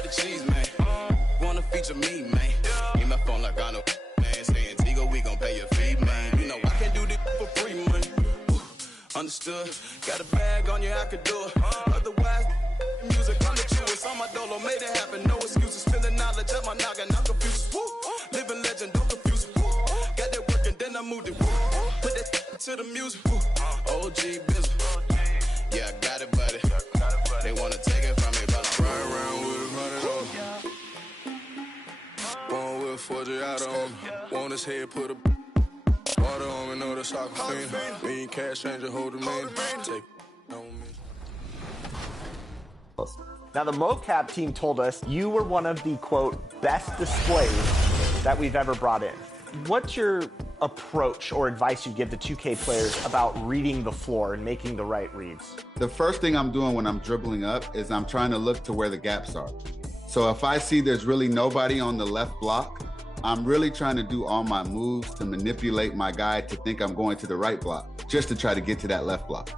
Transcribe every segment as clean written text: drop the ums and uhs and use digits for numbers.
like the cheese, man. Wanna feature me, man. In my phone like I know, man. Stay Antigua, we gon' pay your fee, man. You know I can't do this for free, man. Understood. Got a bag on you, I could do it. Otherwise, music come to you. It's on my dolo, made it happen. No excuses. Feeling knowledge of my noggin, I'm confused. Woo. Living legend, don't confuse it. Woo. Got that work and then I moved it. Woo. Put that to the music. Woo. OG business. Yeah, I got it, buddy. They wanna take it from me, but I'm right around with $100. One with 40 out on me. Want his head, put a water on me, know the soccer fiend. Me and cash changer holding me. Take on me. Now, the mocap team told us you were one of the, quote, best displays that we've ever brought in. What's your approach or advice you give the 2K players about reading the floor and making the right reads? The first thing I'm doing when I'm dribbling up is I'm trying to look to where the gaps are. So if I see there's really nobody on the left block, I'm really trying to do all my moves to manipulate my guy to think I'm going to the right block, just to try to get to that left block.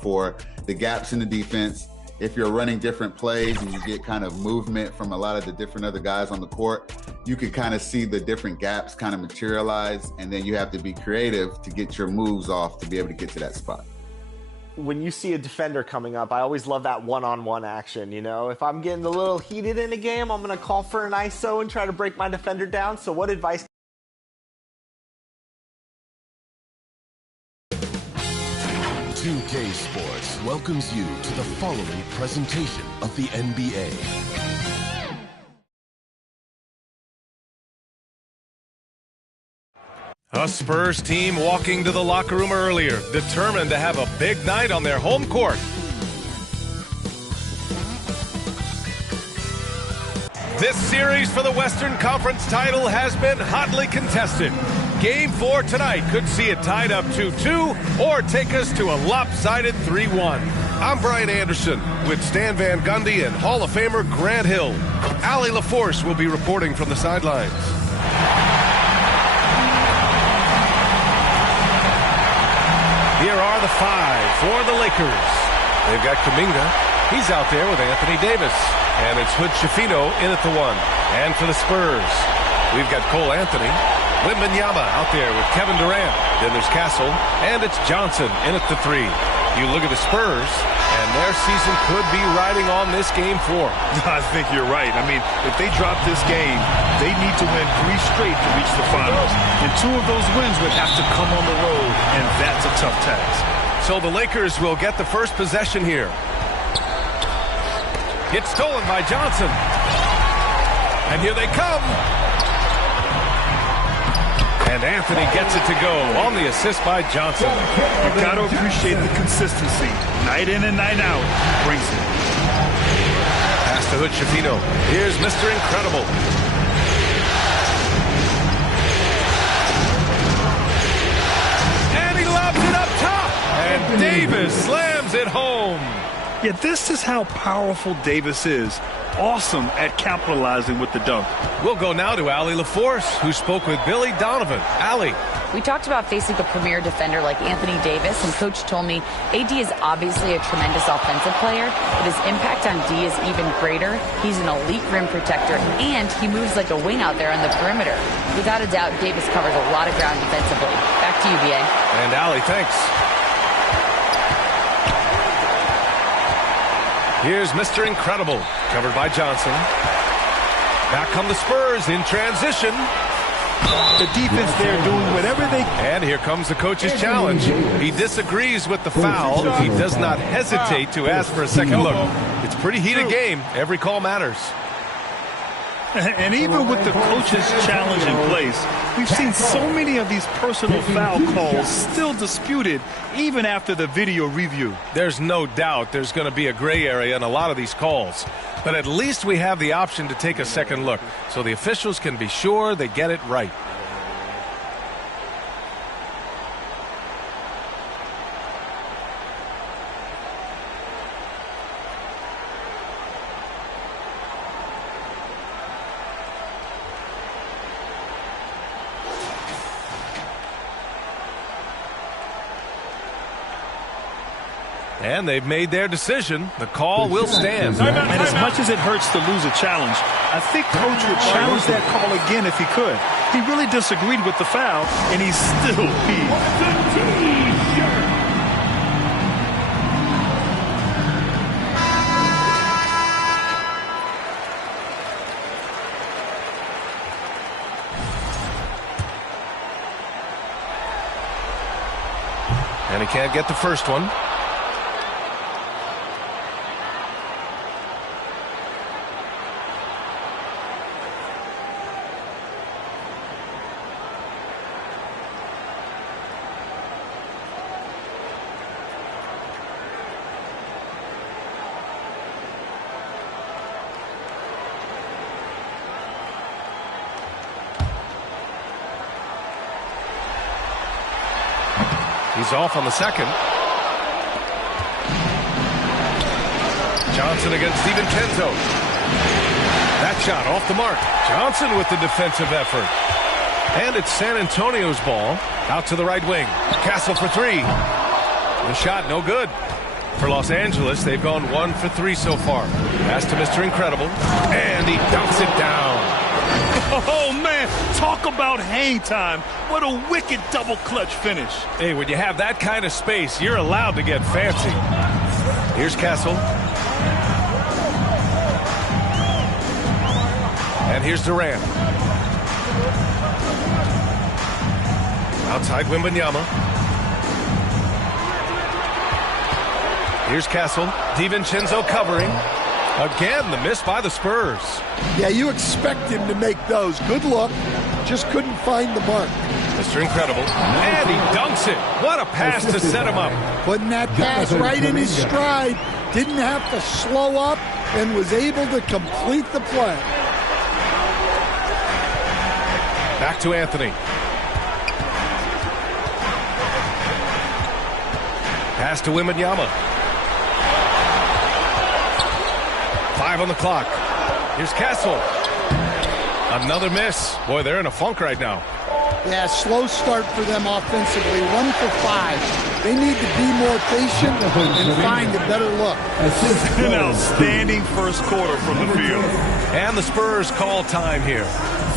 For the gaps in the defense, if you're running different plays and you get kind of movement from a lot of the different other guys on the court, you can kind of see the different gaps kind of materialize, and then you have to be creative to get your moves off to be able to get to that spot. When you see a defender coming up, I always love that one-on-one action, you know? If I'm getting a little heated in a game, I'm going to call for an ISO and try to break my defender down. So what advice? 2K Sports welcomes you to the following presentation of the NBA. A Spurs team walking to the locker room earlier, determined to have a big night on their home court. This series for the Western Conference title has been hotly contested. Game 4 tonight could see it tied up 2-2 or take us to a lopsided 3-1. I'm Brian Anderson with Stan Van Gundy and Hall of Famer Grant Hill. Allie LaForce will be reporting from the sidelines. Here are the 5 for the Lakers. They've got Kuminga. He's out there with Anthony Davis. And it's Hood Schifino in at the 1. And for the Spurs, we've got Cole Anthony. Wembanyama out there with Kevin Durant. Then there's Castle. And it's Johnson in at the 3. You look at the Spurs, and their season could be riding on this Game 4. I think you're right. I mean, if they drop this game, they need to win 3 straight to reach the finals. And 2 of those wins would have to come on the road, and that's a tough task. So the Lakers will get the first possession here. It's stolen by Johnson. And here they come. And Anthony gets it to go on the assist by Johnson. You've got to appreciate the consistency. Night in and night out. Brings it. Pass to Hood Schifino. Here's Mr. Incredible. And he lobs it up top. And Davis slams it home. Yeah, this is how powerful Davis is. Awesome at capitalizing with the dunk. We'll go now to Allie LaForce, who spoke with Billy Donovan. Allie. We talked about facing a premier defender like Anthony Davis, and Coach told me AD is obviously a tremendous offensive player, but his impact on D is even greater. He's an elite rim protector, and he moves like a wing out there on the perimeter. Without a doubt, Davis covers a lot of ground defensively. Back to you, BA. And Allie, thanks. Here's Mr. Incredible, covered by Johnson. Back come the Spurs in transition. The defense there doing whatever they can. And here comes the coach's challenge. He disagrees with the foul. He does not hesitate to ask for a second look. It's a pretty heated game. Every call matters. And even with the coach's challenge in place, we've seen so many of these personal foul calls still disputed even after the video review. There's no doubt there's going to be a gray area in a lot of these calls. But at least we have the option to take a second look so the officials can be sure they get it right. And they've made their decision. The call will stand. And as much as it hurts to lose a challenge, I think Coach would challenge that call again if he could. He really disagreed with the foul, and he's still peeved. And he can't get the first one. He's off on the second. Johnson against DiVincenzo. That shot off the mark. Johnson with the defensive effort. And it's San Antonio's ball. Out to the right wing. Castle for three. The shot no good. For Los Angeles, they've gone 1 for 3 so far. Pass to Mr. Incredible. And he dumps it down. Oh, man, talk about hang time. What a wicked double clutch finish. Hey, when you have that kind of space, you're allowed to get fancy. Here's Castle. And here's Durant. Outside Wembanyama. Here's Castle. DiVincenzo covering. Again, the miss by the Spurs. Yeah, you expect him to make those. Good look. Just couldn't find the mark. Mr. Incredible. And he dunks it. What a pass to set him up. Putting that pass right in his stride. Didn't have to slow up and was able to complete the play. Back to Anthony. Pass to Wembanyama. 5 on the clock. Here's Castle. Another miss. Boy, they're in a funk right now. Yeah, slow start for them offensively. 1 for 5. They need to be more patient and find a better look. An outstanding first quarter from the field. And the Spurs call time here.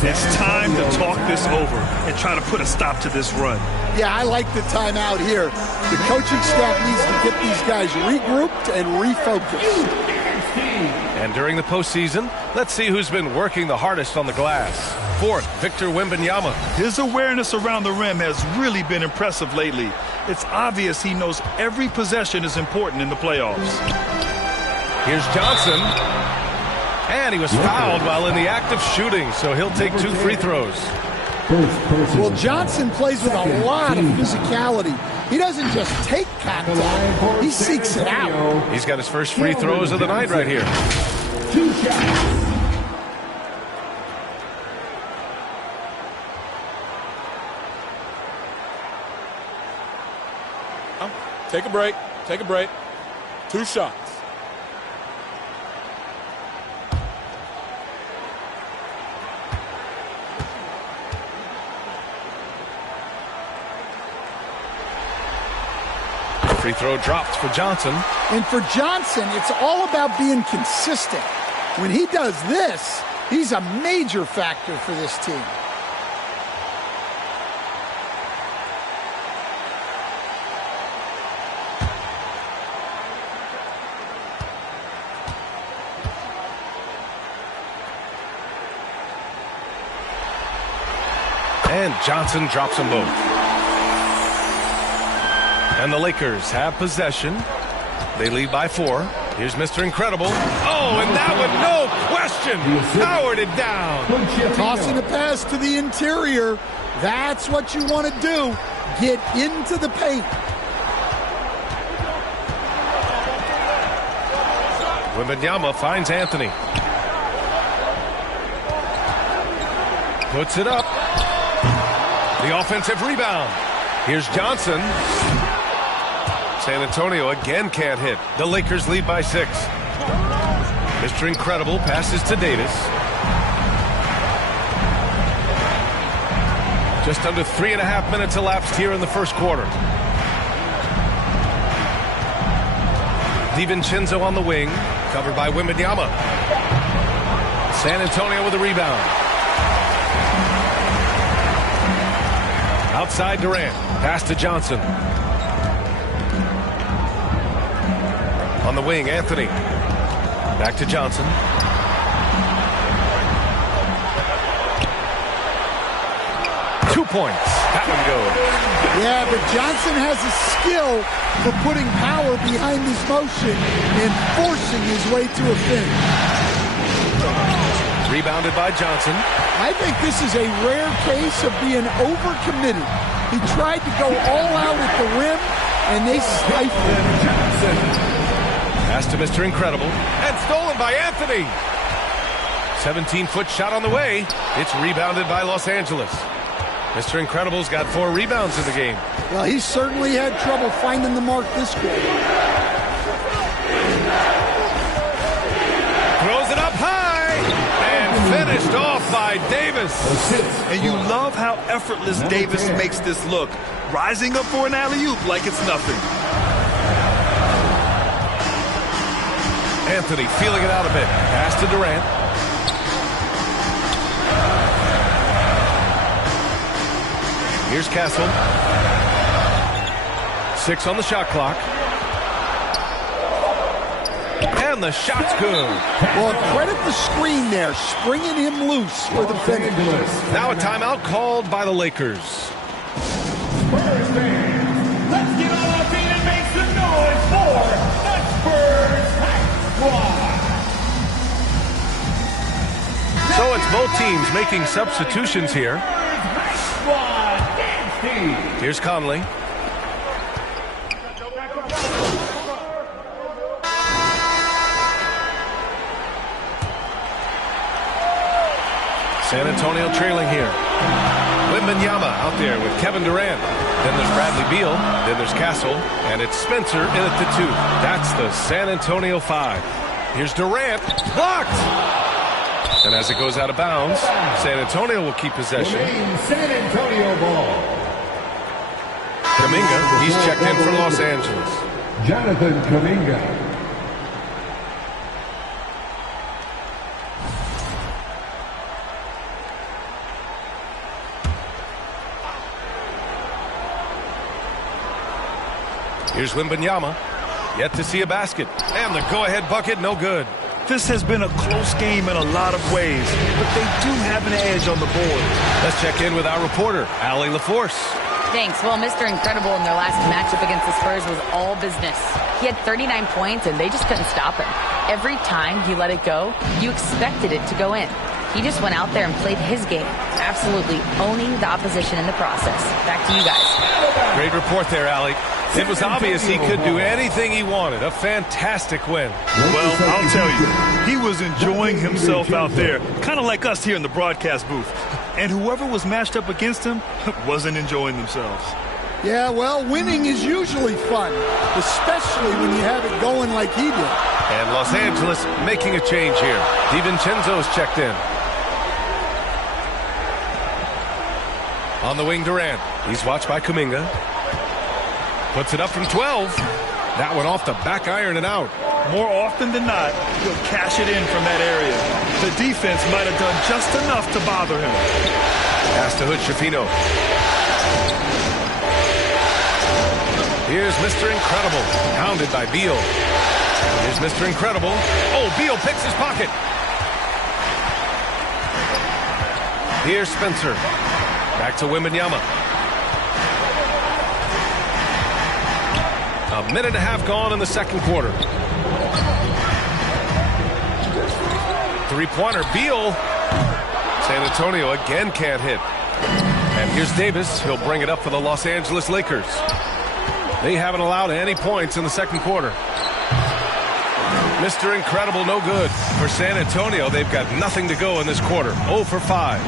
It's time to talk this over and try to put a stop to this run. Yeah, I like the timeout here. The coaching staff needs to get these guys regrouped and refocused. And during the postseason, let's see who's been working the hardest on the glass. Fourth, Victor Wembanyama. His awareness around the rim has really been impressive lately. It's obvious he knows every possession is important in the playoffs. Here's Johnson. And he was fouled while in the act of shooting, so he'll take 2 free throws. Well, Johnson plays with a lot of physicality. He doesn't just take contact, he seeks it out. He's got his first free throws of the night right here. 2 shots. Take a break. Take a break. 2 shots. Free throw dropped for Johnson. And for Johnson, it's all about being consistent. When he does this, he's a major factor for this team. And Johnson drops them both. And the Lakers have possession. They lead by 4. Here's Mr. Incredible. Oh, and that one, no question, powered it down. Tossing a pass to the interior. That's what you want to do. Get into the paint. Wembanyama finds Anthony. Puts it up. The offensive rebound. Here's Johnson. San Antonio again can't hit. The Lakers lead by 6. Mr. Incredible passes to Davis. Just under 3.5 minutes elapsed here in the first quarter. DiVincenzo on the wing, covered by Wembanyama. San Antonio with a rebound. Outside Durant, pass to Johnson. On the wing, Anthony. Back to Johnson. Points. That one goes. Yeah, but Johnson has a skill for putting power behind his motion and forcing his way to a finish. Rebounded by Johnson. I think this is a rare case of being overcommitted. He tried to go all out at the rim, and they stifled him. Pass to Mr. Incredible. And stolen by Anthony. 17-foot shot on the way. It's rebounded by Los Angeles. Mr. Incredible's got 4 rebounds in the game. Well, he certainly had trouble finding the mark this quarter. Throws it up high and finished off by Davis. And you love how effortless Davis makes this look. Rising up for an alley-oop like it's nothing. Anthony feeling it out a bit. Pass to Durant. Here's Castle. 6 on the shot clock. And the shot's good. Well, credit the screen there, springing him loose for the finish. Now a timeout called by the Lakers. Spurs fans, let's get on our feet and make some noise for the Spurs Hype Squad. So it's both teams making substitutions here. Here's Conley. San Antonio trailing here. Wembanyama out there with Kevin Durant. Then there's Bradley Beal. Then there's Castle. And it's Spencer in at the 2. That's the San Antonio 5. Here's Durant. Blocked! And as it goes out of bounds, San Antonio will keep possession. San Antonio ball. Kuminga, he's checked in for Los Angeles. Jonathan Kuminga. Here's Wembanyama. Yet to see a basket. And the go-ahead bucket, no good. This has been a close game in a lot of ways, but they do have an edge on the board. Let's check in with our reporter, Allie LaForce. Thanks. Well, Mr. Incredible in their last matchup against the Spurs was all business. He had 39 points, and they just couldn't stop him. Every time he let it go, you expected it to go in. He just went out there and played his game, absolutely owning the opposition in the process. Back to you guys. Great report there, Allie. It was obvious he could do anything he wanted. A fantastic win. Well, I'll tell you, he was enjoying himself out there, kind of like us here in the broadcast booth. And whoever was matched up against him wasn't enjoying themselves. Yeah, well, winning is usually fun, especially when you have it going like he did. And Los Angeles making a change here. DiVincenzo's checked in. On the wing, Durant. He's watched by Kuminga. Puts it up from 12. That one off the back iron and out. More often than not, he'll cash it in from that area. The defense might have done just enough to bother him. Pass to Hood Schifino. Here's Mr. Incredible, pounded by Beal. Here's Mr. Incredible. Oh, Beal picks his pocket. Here's Spencer. Back to Wembanyama. A minute and a half gone in the second quarter. Three-pointer, Beal. San Antonio again can't hit. And here's Davis. He'll bring it up for the Los Angeles Lakers. They haven't allowed any points in the second quarter. Mr. Incredible, no good. For San Antonio, they've got nothing to go in this quarter. 0 for 5.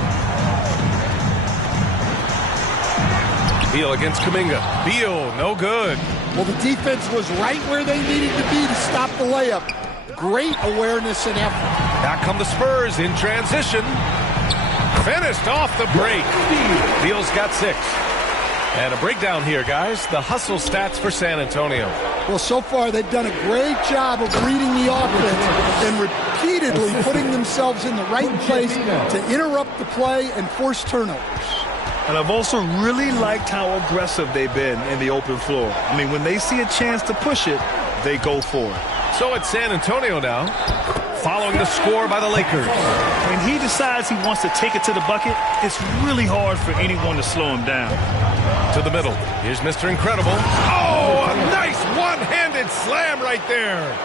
Beal against Kuminga. Beal, no good. Well, the defense was right where they needed to be to stop the layup. Great awareness and effort. Back come the Spurs in transition. Finished off the break. Beal's got 6. And a breakdown here, guys. The hustle stats for San Antonio. Well, so far they've done a great job of reading the offense and repeatedly putting themselves in the right place to interrupt the play and force turnovers. And I've also really liked how aggressive they've been in the open floor. I mean, when they see a chance to push it, they go for it. So it's San Antonio now, following the score by the Lakers. When he decides he wants to take it to the bucket, it's really hard for anyone to slow him down. To the middle. Here's Mr. Incredible. Oh, a nice one-handed slam right there.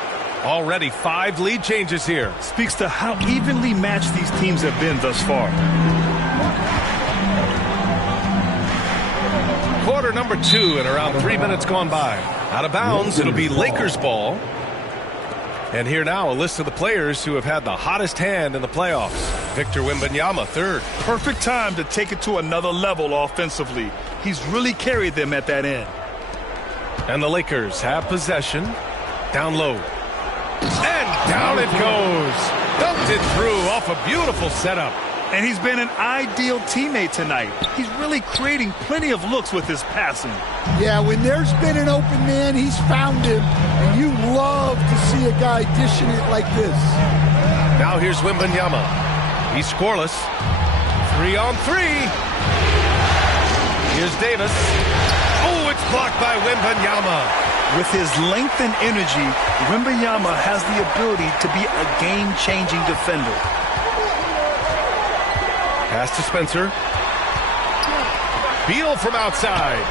Already 5 lead changes here. Speaks to how evenly matched these teams have been thus far. Quarter number 2 and around 3 minutes gone by. Out of bounds, it'll be Lakers ball. And here now, a list of the players who have had the hottest hand in the playoffs. Victor Wembanyama, 3rd. Perfect time to take it to another level offensively. He's really carried them at that end. And the Lakers have possession. Down low. And down it goes. Dumped it through off a beautiful setup. And he's been an ideal teammate tonight. He's really creating plenty of looks with his passing. Yeah, when there's been an open man, he's found him. And you love to see a guy dishing it like this. Now here's Wembanyama. He's scoreless. 3-on-3. Here's Davis. Oh, it's blocked by Wembanyama. With his length and energy, Wembanyama has the ability to be a game-changing defender. Pass to Spencer. Beal from outside.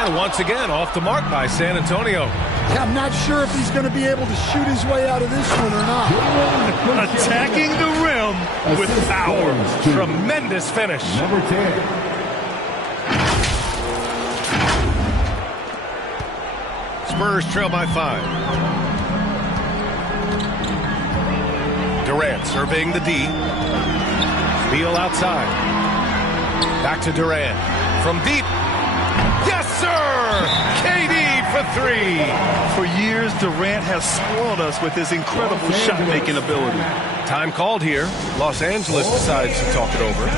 And once again, off the mark by San Antonio. Yeah, I'm not sure if he's going to be able to shoot his way out of this one or not. Attacking the rim with power. Tremendous finish. Number 10. Spurs trail by 5. Durant surveying the D. Beal outside. Back to Durant. From deep. Yes, sir! KD for 3. For years, Durant has spoiled us with his incredible shot-making ability. Time called here. Los Angeles decides to talk it over.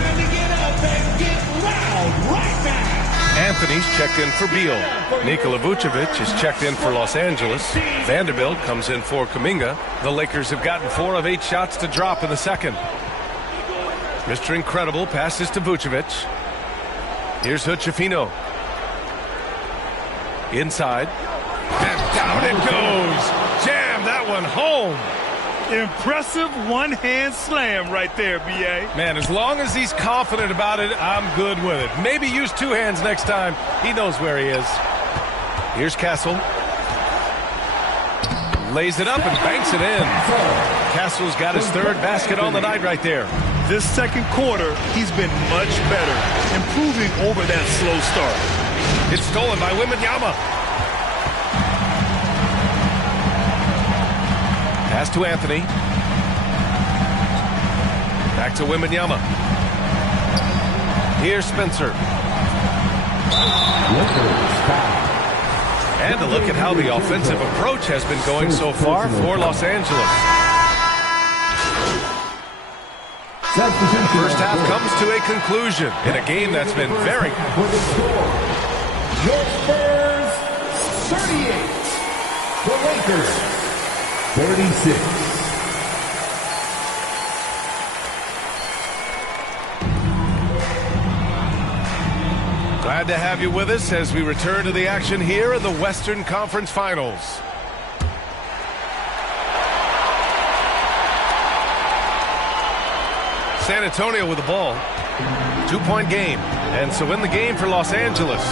Anthony's checked in for Beal. Nikola Vucevic is checked in for Los Angeles. Vanderbilt comes in for Kuminga. The Lakers have gotten 4 of 8 shots to drop in the second. Mr. Incredible passes to Vucevic. Here's Hood-Schifino. Inside. And down it goes. Jam that one home. Impressive one-hand slam right there, B.A. Man, as long as he's confident about it, I'm good with it. Maybe use 2 hands next time. He knows where he is. Here's Castle. Lays it up and banks it in. Castle's got his 3rd basket on the night right there. This second quarter, he's been much better, improving over that slow start. It's stolen by Wembanyama. Pass to Anthony. Back to Wembanyama. Here's Spencer. And a look at how the offensive approach has been going so far for Los Angeles. First half comes to a conclusion in a game that's been very... Your Spurs, 38. The Lakers, 36. Glad to have you with us as we return to the action here in the Western Conference Finals. San Antonio with the ball. 2-point game. And so in the game for Los Angeles,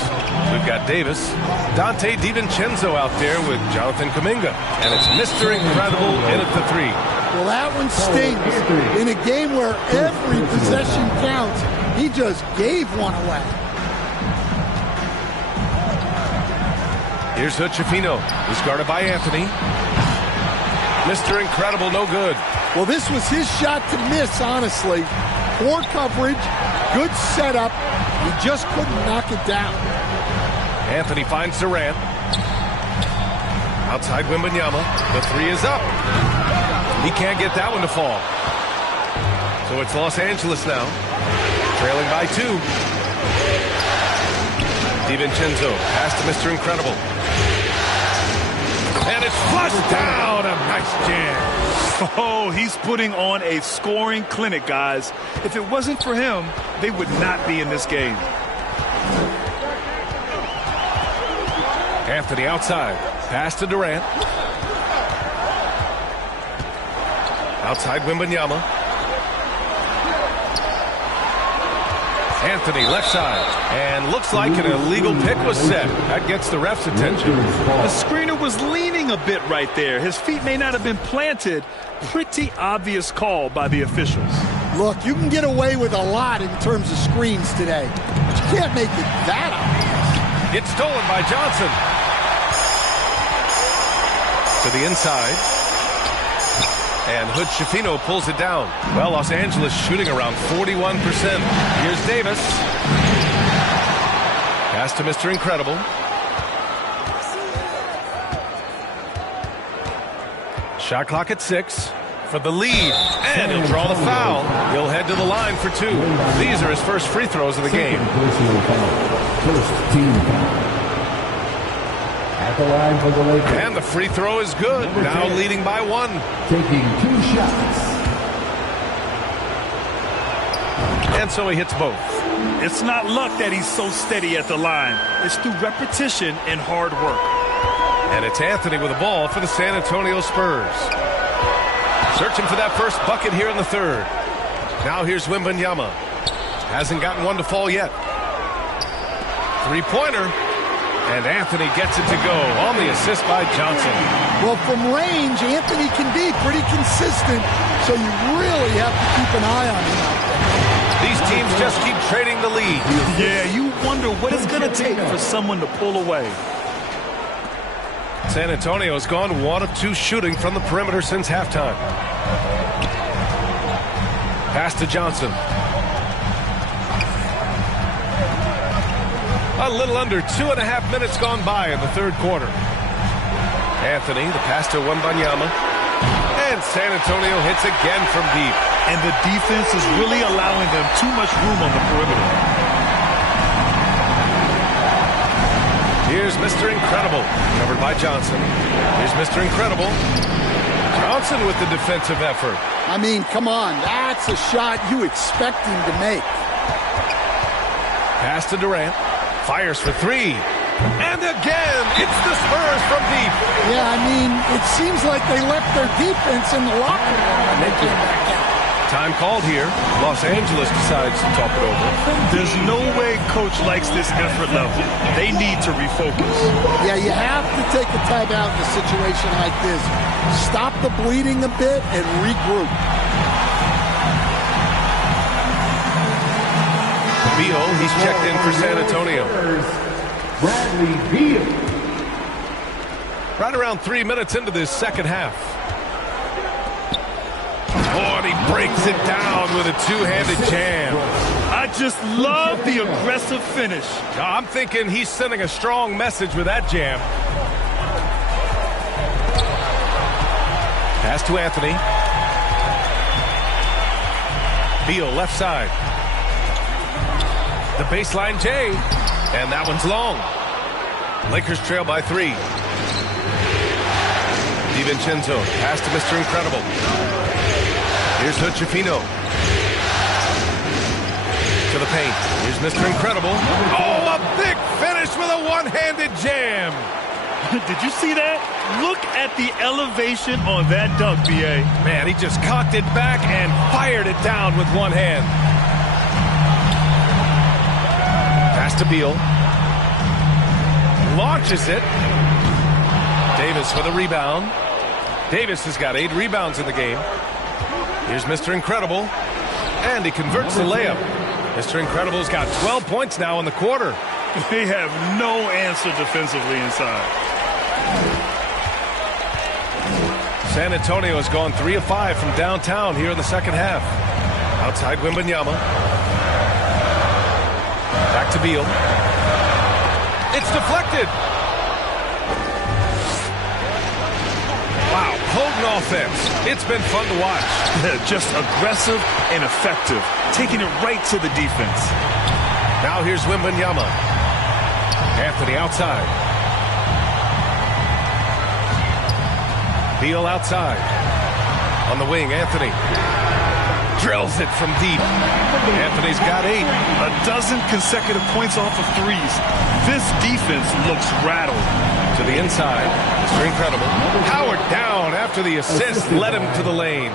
we've got Davis. Dante DiVincenzo out there with Jonathan Kuminga. And it's Mr. Incredible in at the 3. Well, that one stings. In a game where every possession counts, he just gave one away. Here's Hood-Schifino. He's guarded by Anthony. Mr. Incredible, no good. Well, this was his shot to miss, honestly. Poor coverage, good setup. He just couldn't knock it down. Anthony finds Durant. Outside Wembanyama. The 3 is up. He can't get that one to fall. So it's Los Angeles now. Trailing by 2. DiVincenzo, pass to Mr. Incredible. And it's flushed down. A nice jam. Oh, he's putting on a scoring clinic, guys. If it wasn't for him, they would not be in this game. Anthony outside. Pass to Durant. Outside Wembanyama. Anthony left side. And looks like an illegal pick was set. That gets the ref's attention. The screener was leaning a bit right there. His feet may not have been planted. Pretty obvious call by the officials. Look, you can get away with a lot in terms of screens today. But you can't make it that obvious. It's stolen by Johnson. To the inside. And Hood-Schifino pulls it down. Well, Los Angeles shooting around 41%. Here's Davis. Pass to Mr. Incredible. Shot clock at 6 for the lead. And he'll draw the foul. He'll head to the line for 2. These are his first free throws of the game. First team foul. At the line for the Lakers. And the free throw is good. Now leading by 1. Taking 2 shots. And so he hits both. It's not luck that he's so steady at the line. It's through repetition and hard work. And it's Anthony with the ball for the San Antonio Spurs. Searching for that first bucket here in the third. Now here's Wembanyama. Hasn't gotten one to fall yet. Three-pointer. And Anthony gets it to go on the assist by Johnson. Well, from range, Anthony can be pretty consistent, so you really have to keep an eye on him out there. These teams just keep trading the lead. Yeah, you wonder what it's going to take for someone to pull away. San Antonio's gone 1 of 2 shooting from the perimeter since halftime. Pass to Johnson. A little under 2.5 minutes gone by in the third quarter. Anthony, the pass to Wembanyama. And San Antonio hits again from deep. And the defense is really allowing them too much room on the perimeter. Here's Mr. Incredible, covered by Johnson. Here's Mr. Incredible. Johnson with the defensive effort. I mean, come on, that's a shot you expect him to make. Pass to Durant. Fires for 3. And again, it's the Spurs from deep. Yeah, I mean, it seems like they left their defense in the locker room when they came back out. Time called here. Los Angeles decides to talk it over. There's no way coach likes this effort level. They need to refocus. Yeah, you have to take a timeout in a situation like this. Stop the bleeding a bit and regroup. Beal, he's checked in for San Antonio. Bradley Beal. Right around 3 minutes into this second half. Oh, and he breaks it down with a two-handed jam. I just love the aggressive finish. I'm thinking he's sending a strong message with that jam. Pass to Anthony. Beal left side. The baseline J. And that one's long. Lakers trail by 3. DiVincenzo, pass to Mr. Incredible. Here's Hood-Schifino. To the paint. Here's Mr. Incredible. Oh, a big finish with a one-handed jam. Did you see that? Look at the elevation on that dunk, B.A. Man, he just cocked it back and fired it down with one hand. Pass to Beal. Launches it. Davis with a rebound. Davis has got 8 rebounds in the game. Here's Mr. Incredible. And he converts the layup. Mr. Incredible's got 12 points now in the quarter. They have no answer defensively inside. San Antonio has gone 3 of 5 from downtown here in the second half. Outside Wembanyama. Back to Beal. It's deflected. Wow, potent offense. It's been fun to watch. Just aggressive and effective, taking it right to the defense. Now here's Wembanyama. Anthony outside. Beal outside. On the wing, Anthony drills it from deep. Anthony's got 8. A dozen consecutive points off of threes. This defense looks rattled. To the inside. Mr. Incredible. Howard down after the assist led him to the lane.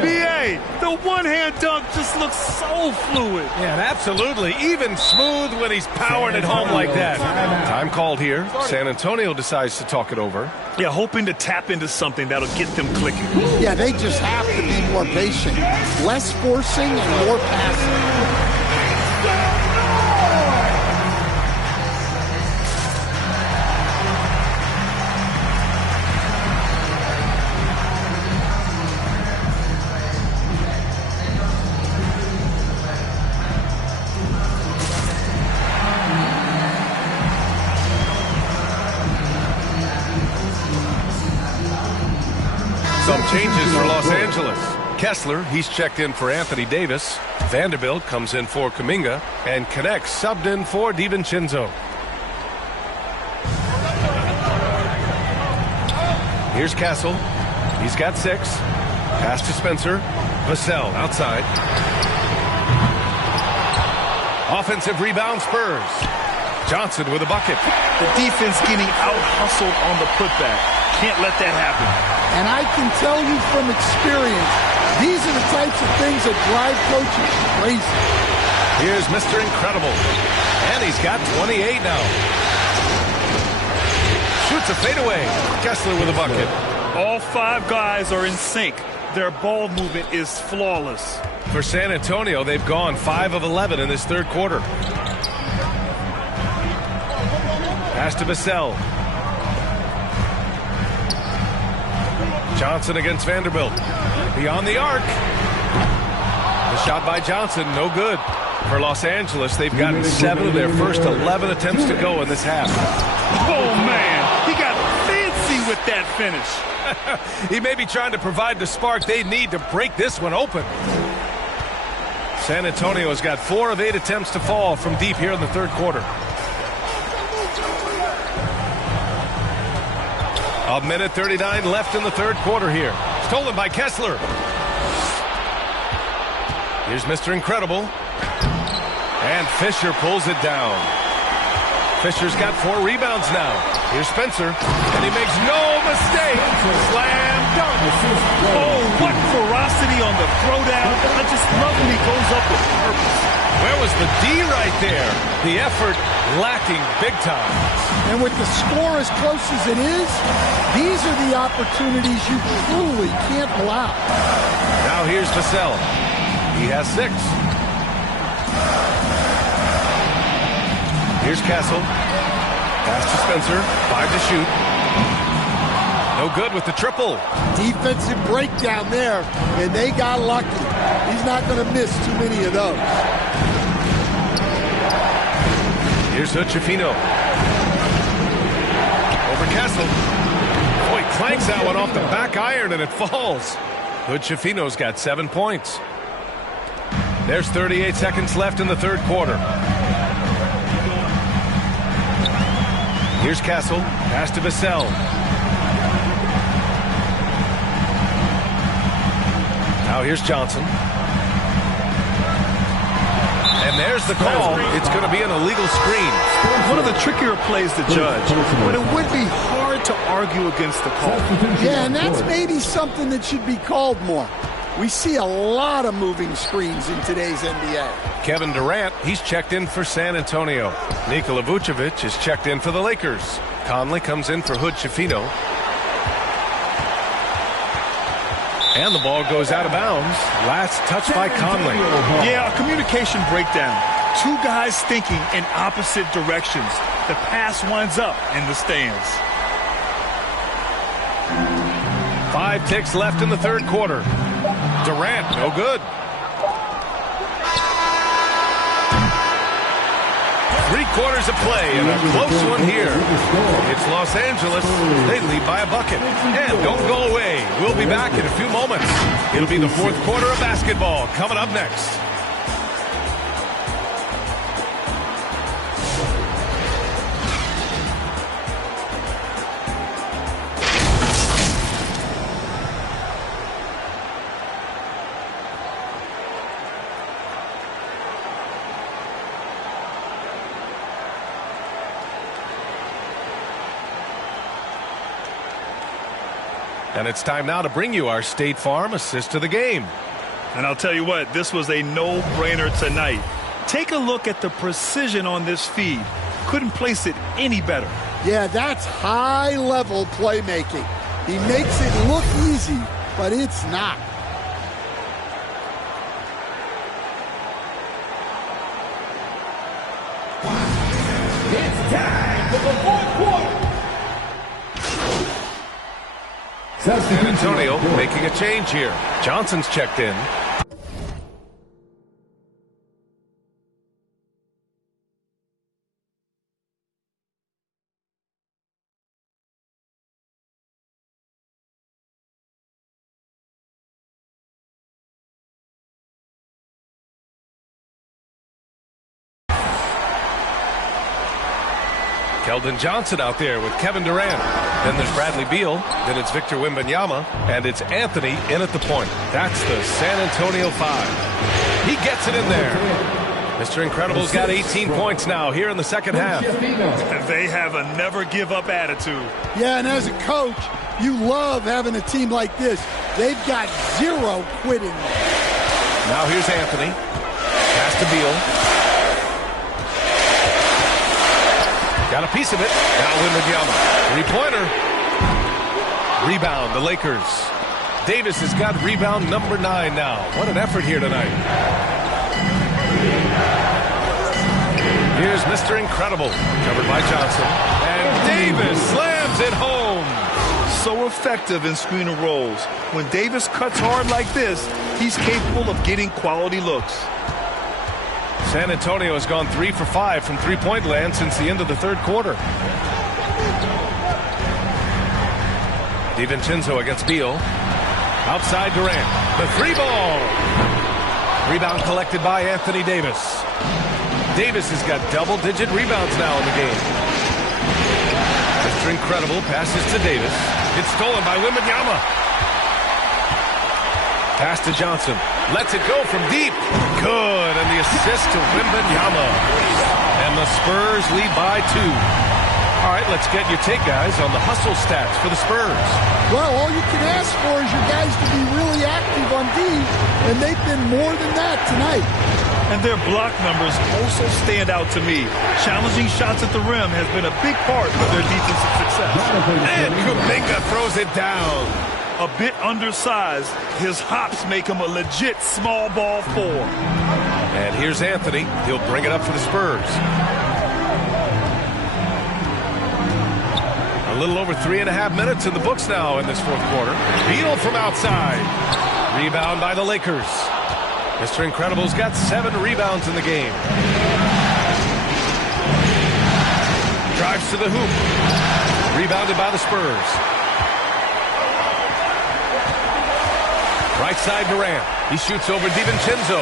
B.A., the one-hand dunk just looks so fluid. Yeah, and absolutely. Even smooth when he's powering it home like that. Time called here. San Antonio decides to talk it over. Yeah, hoping to tap into something that'll get them clicking. Yeah, they just have to be more patient. Less forcing and more passing. Some changes for Los Angeles. Kessler, he's checked in for Anthony Davis. Vanderbilt comes in for Kuminga. And Connect subbed in for DiVincenzo. Here's Castle. He's got 6. Pass to Spencer. Vassell outside. Offensive rebound Spurs. Johnson with a bucket. The defense getting out-hustled on the putback. Can't let that happen. And I can tell you from experience, these are the types of things that drive coaches crazy. Here's Mr. Incredible. And he's got 28 now. Shoots a fadeaway. Kessler with a bucket. All 5 guys are in sync. Their ball movement is flawless. For San Antonio, they've gone 5 of 11 in this third quarter. Pass to Vassell. Johnson against Vanderbilt. Beyond the arc. The shot by Johnson, no good. For Los Angeles, they've gotten 7 of their first 11 attempts to go in this half. Oh, man. He got fancy with that finish. He may be trying to provide the spark they need to break this one open. San Antonio has got 4 of 8 attempts to fall from deep here in the third quarter. A minute 39 left in the third quarter here. Stolen by Kessler. Here's Mr. Incredible. And Fisher pulls it down. Fisher's got 4 rebounds now. Here's Spencer. And he makes no mistake. Slam dunk. Oh, what ferocity on the throwdown. I just love when he goes up with purpose. Where was the D right there? The effort lacking big time. And with the score as close as it is, these are the opportunities you truly can't allow. Now here's Vassell. He has 6. Here's Castle. Pass to Spencer. 5 to shoot. No good with the triple. Defensive breakdown there, and they got lucky. He's not going to miss too many of those. Here's Hood-Schifino. Over Castle. Boy, clanks that one off the back iron and it falls. Hood-Schifino's got 7 points. There's 38 seconds left in the third quarter. Here's Castle. Pass to Vassell. Now here's Johnson. And there's the call. It's going to be an illegal screen. One of the trickier plays to judge, but it would be hard to argue against the call. Yeah, and that's maybe something that should be called more. We see a lot of moving screens in today's NBA. Kevin Durant, he's checked in for San Antonio. Nikola Vucevic is checked in for the Lakers. Conley comes in for Hood-Schifino. And the ball goes out of bounds. Last touch by Conley. Yeah, a communication breakdown. 2 guys thinking in opposite directions. The pass winds up in the stands. 5 ticks left in the third quarter. Durant, no good. 3 quarters of play and a close one here. It's Los Angeles. They lead by a bucket. And don't go away. We'll be back in a few moments. It'll be the fourth quarter of basketball coming up next. And it's time now to bring you our State Farm assist of the game. And I'll tell you what, this was a no-brainer tonight. Take a look at the precision on this feed. Couldn't place it any better. Yeah, that's high-level playmaking. He makes it look easy, but it's not. It's time for the fourth quarter. San Antonio making a change here. Johnson's checked in. Keldon Johnson out there with Kevin Durant. Then there's Bradley Beal. Then it's Victor Wembanyama. And it's Anthony in at the point. That's the San Antonio 5. He gets it in there. Mr. Incredible's got 18 points now here in the second half. They have a never-give-up attitude. Yeah, and as a coach, you love having a team like this. They've got zero quitting. Now here's Anthony. Pass to Beal. Got a piece of it. Now Wembanyama. Three-pointer. Rebound, the Lakers. Davis has got rebound number 9 now. What an effort here tonight. Here's Mr. Incredible. Covered by Johnson. And Davis slams it home. So effective in screen and rolls. When Davis cuts hard like this, he's capable of getting quality looks. San Antonio has gone 3 for 5 from three-point land since the end of the third quarter. DiVincenzo against Beal. Outside Durant. The three ball. Rebound collected by Anthony Davis. Davis has got double-digit rebounds now in the game. Mr. Incredible passes to Davis. It's stolen by Wembanyama. Pass to Johnson. Lets it go from deep. Good. And the assist to Wembanyama. And the Spurs lead by 2. All right, let's get your take, guys, on the hustle stats for the Spurs. Well, all you can ask for is your guys to be really active on D, and they've been more than that tonight. And their block numbers also stand out to me. Challenging shots at the rim has been a big part of their defensive success. And Kuminga throws it down. A bit undersized, his hops make him a legit small ball 4. And here's Anthony. He'll bring it up for the Spurs. A little over 3.5 minutes in the books now in this fourth quarter. Beal from outside. Rebound by the Lakers. Mr. Incredible's got 7 rebounds in the game. Drives to the hoop. Rebounded by the Spurs. Right side Durant. He shoots over DiVincenzo.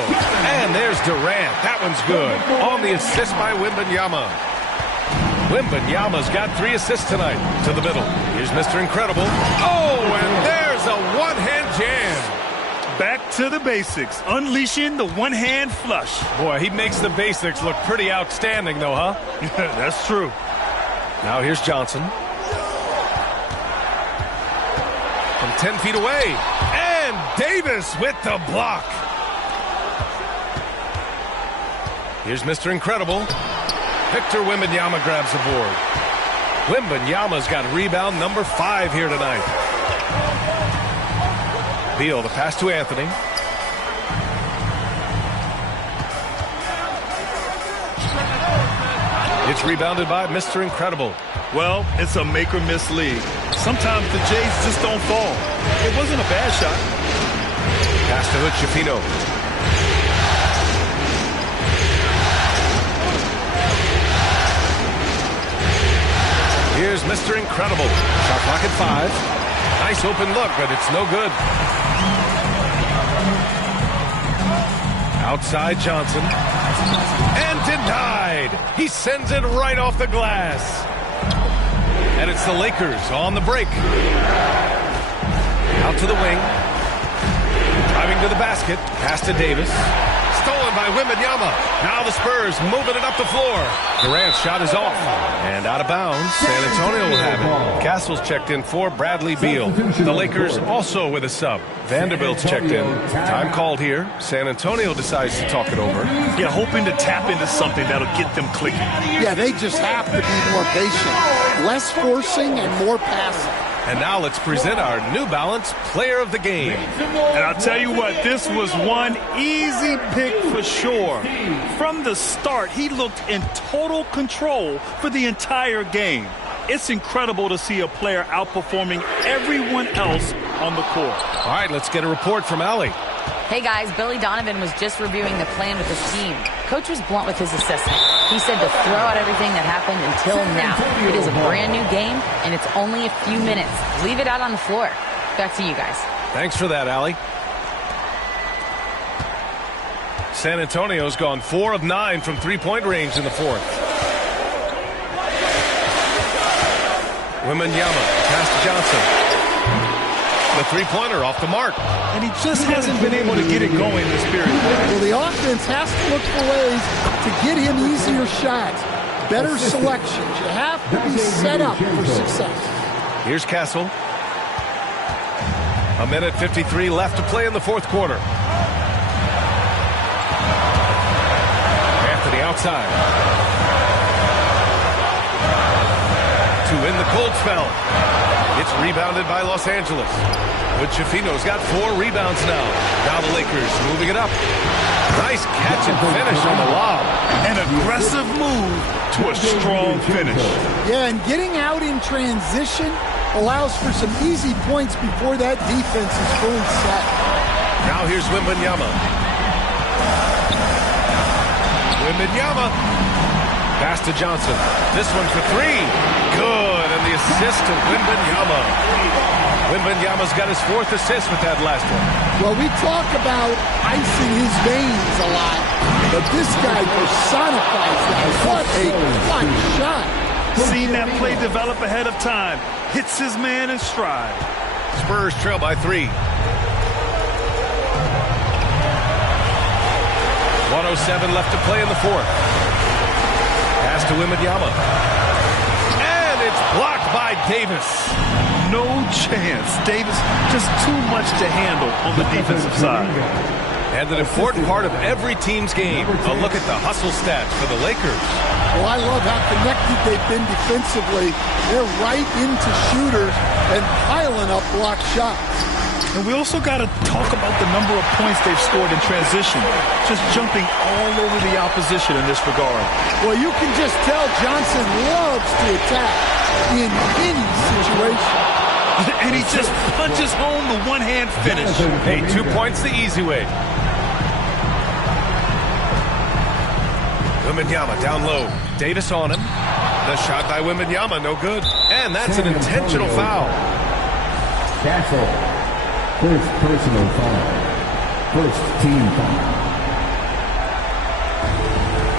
And there's Durant. That one's good. On the assist by Wembanyama. Wembanyama's got 3 assists tonight. To the middle. Here's Mr. Incredible. Oh, and there's a one-hand jam. Back to the basics. Unleashing the one-hand flush. Boy, he makes the basics look pretty outstanding, though, huh? That's true. Now here's Johnson. From 10 feet away. And Davis with the block. Here's Mr. Incredible. Victor Wembanyama grabs the board. Wembanyama's got rebound number 5 here tonight. Beal, the pass to Anthony. It's rebounded by Mr. Incredible. Well, it's a make-or-miss league. Sometimes the Jays just don't fall. It wasn't a bad shot. Pass to Hood Shafino. Here's Mr. Incredible. Shot clock at 5. Nice open look, but it's no good. Outside Johnson. And denied. He sends it right off the glass. And it's the Lakers on the break. Out to the wing. Driving to the basket. Pass to Davis. stolen by Wembanyama. Now the Spurs moving it up the floor. Durant's shot is off and out of bounds. San Antonio will have it. Castle's checked in for Bradley Beal. The Lakers also with a sub. Vanderbilt's checked in. Time called here. San Antonio decides to talk it over. Yeah, hoping to tap into something that'll get them clicking. Yeah, they just have to be more patient. Less forcing and more passing. And now let's present our New Balance Player of the Game. And I'll tell you what, this was one easy pick for sure. From the start, he looked in total control for the entire game. It's incredible to see a player outperforming everyone else on the court. All right, let's get a report from Allie. Hey guys, Billy Donovan was just reviewing the plan with his team. Coach was blunt with his assessment. He said to throw out everything that happened until now. It is a brand new game, and it's only a few minutes. Leave it out on the floor. Back to you guys. Thanks for that, Allie. San Antonio's gone 4 of 9 from three-point range in the fourth. Wembanyama, pass to Johnson. The three-pointer off the mark. And he just hasn't been able to get it going this period. Well, the offense has to look for ways to get him easier shots, better selections. You have to be set up for success. Here's Castle. 1:53 left to play in the fourth quarter. Anthony outside. To win the cold spell. It's rebounded by Los Angeles. But Schifino's got 4 rebounds now. Now the Lakers moving it up. Nice catch and finish on the lob. An aggressive move to a strong finish. Yeah, and getting out in transition allows for some easy points before that defense is fully set. Now here's Wembanyama. Wembanyama. Pass to Johnson. This one for 3. Good. And the assist to Wembanyama. Wembanyama's got his 4th assist with that last one. Well, we talk about icing his veins a lot, but this guy personifies that. What a clutch shot. Seen that play develop ahead of time. Hits his man in stride. Spurs trail by 3. 1:07 left to play in the fourth. Pass to Wembanyama. And it's blocked by Davis. No chance. Davis just too much to handle on the defensive side. And an important part of every team's game. A look at the hustle stats for the Lakers. Well, I love how connected they've been defensively. They're right into shooters and piling up block shots. And we also got to talk about the number of points they've scored in transition. Just jumping all over the opposition in this regard. Well, you can just tell Johnson loves to attack in any situation. And he just punches home the one-hand finish. Hey, 2 points the easy way. Wembanyama down low. Davis on him. The shot by Wembanyama, no good. And that's an intentional foul. Castle. First personal foul. First team foul.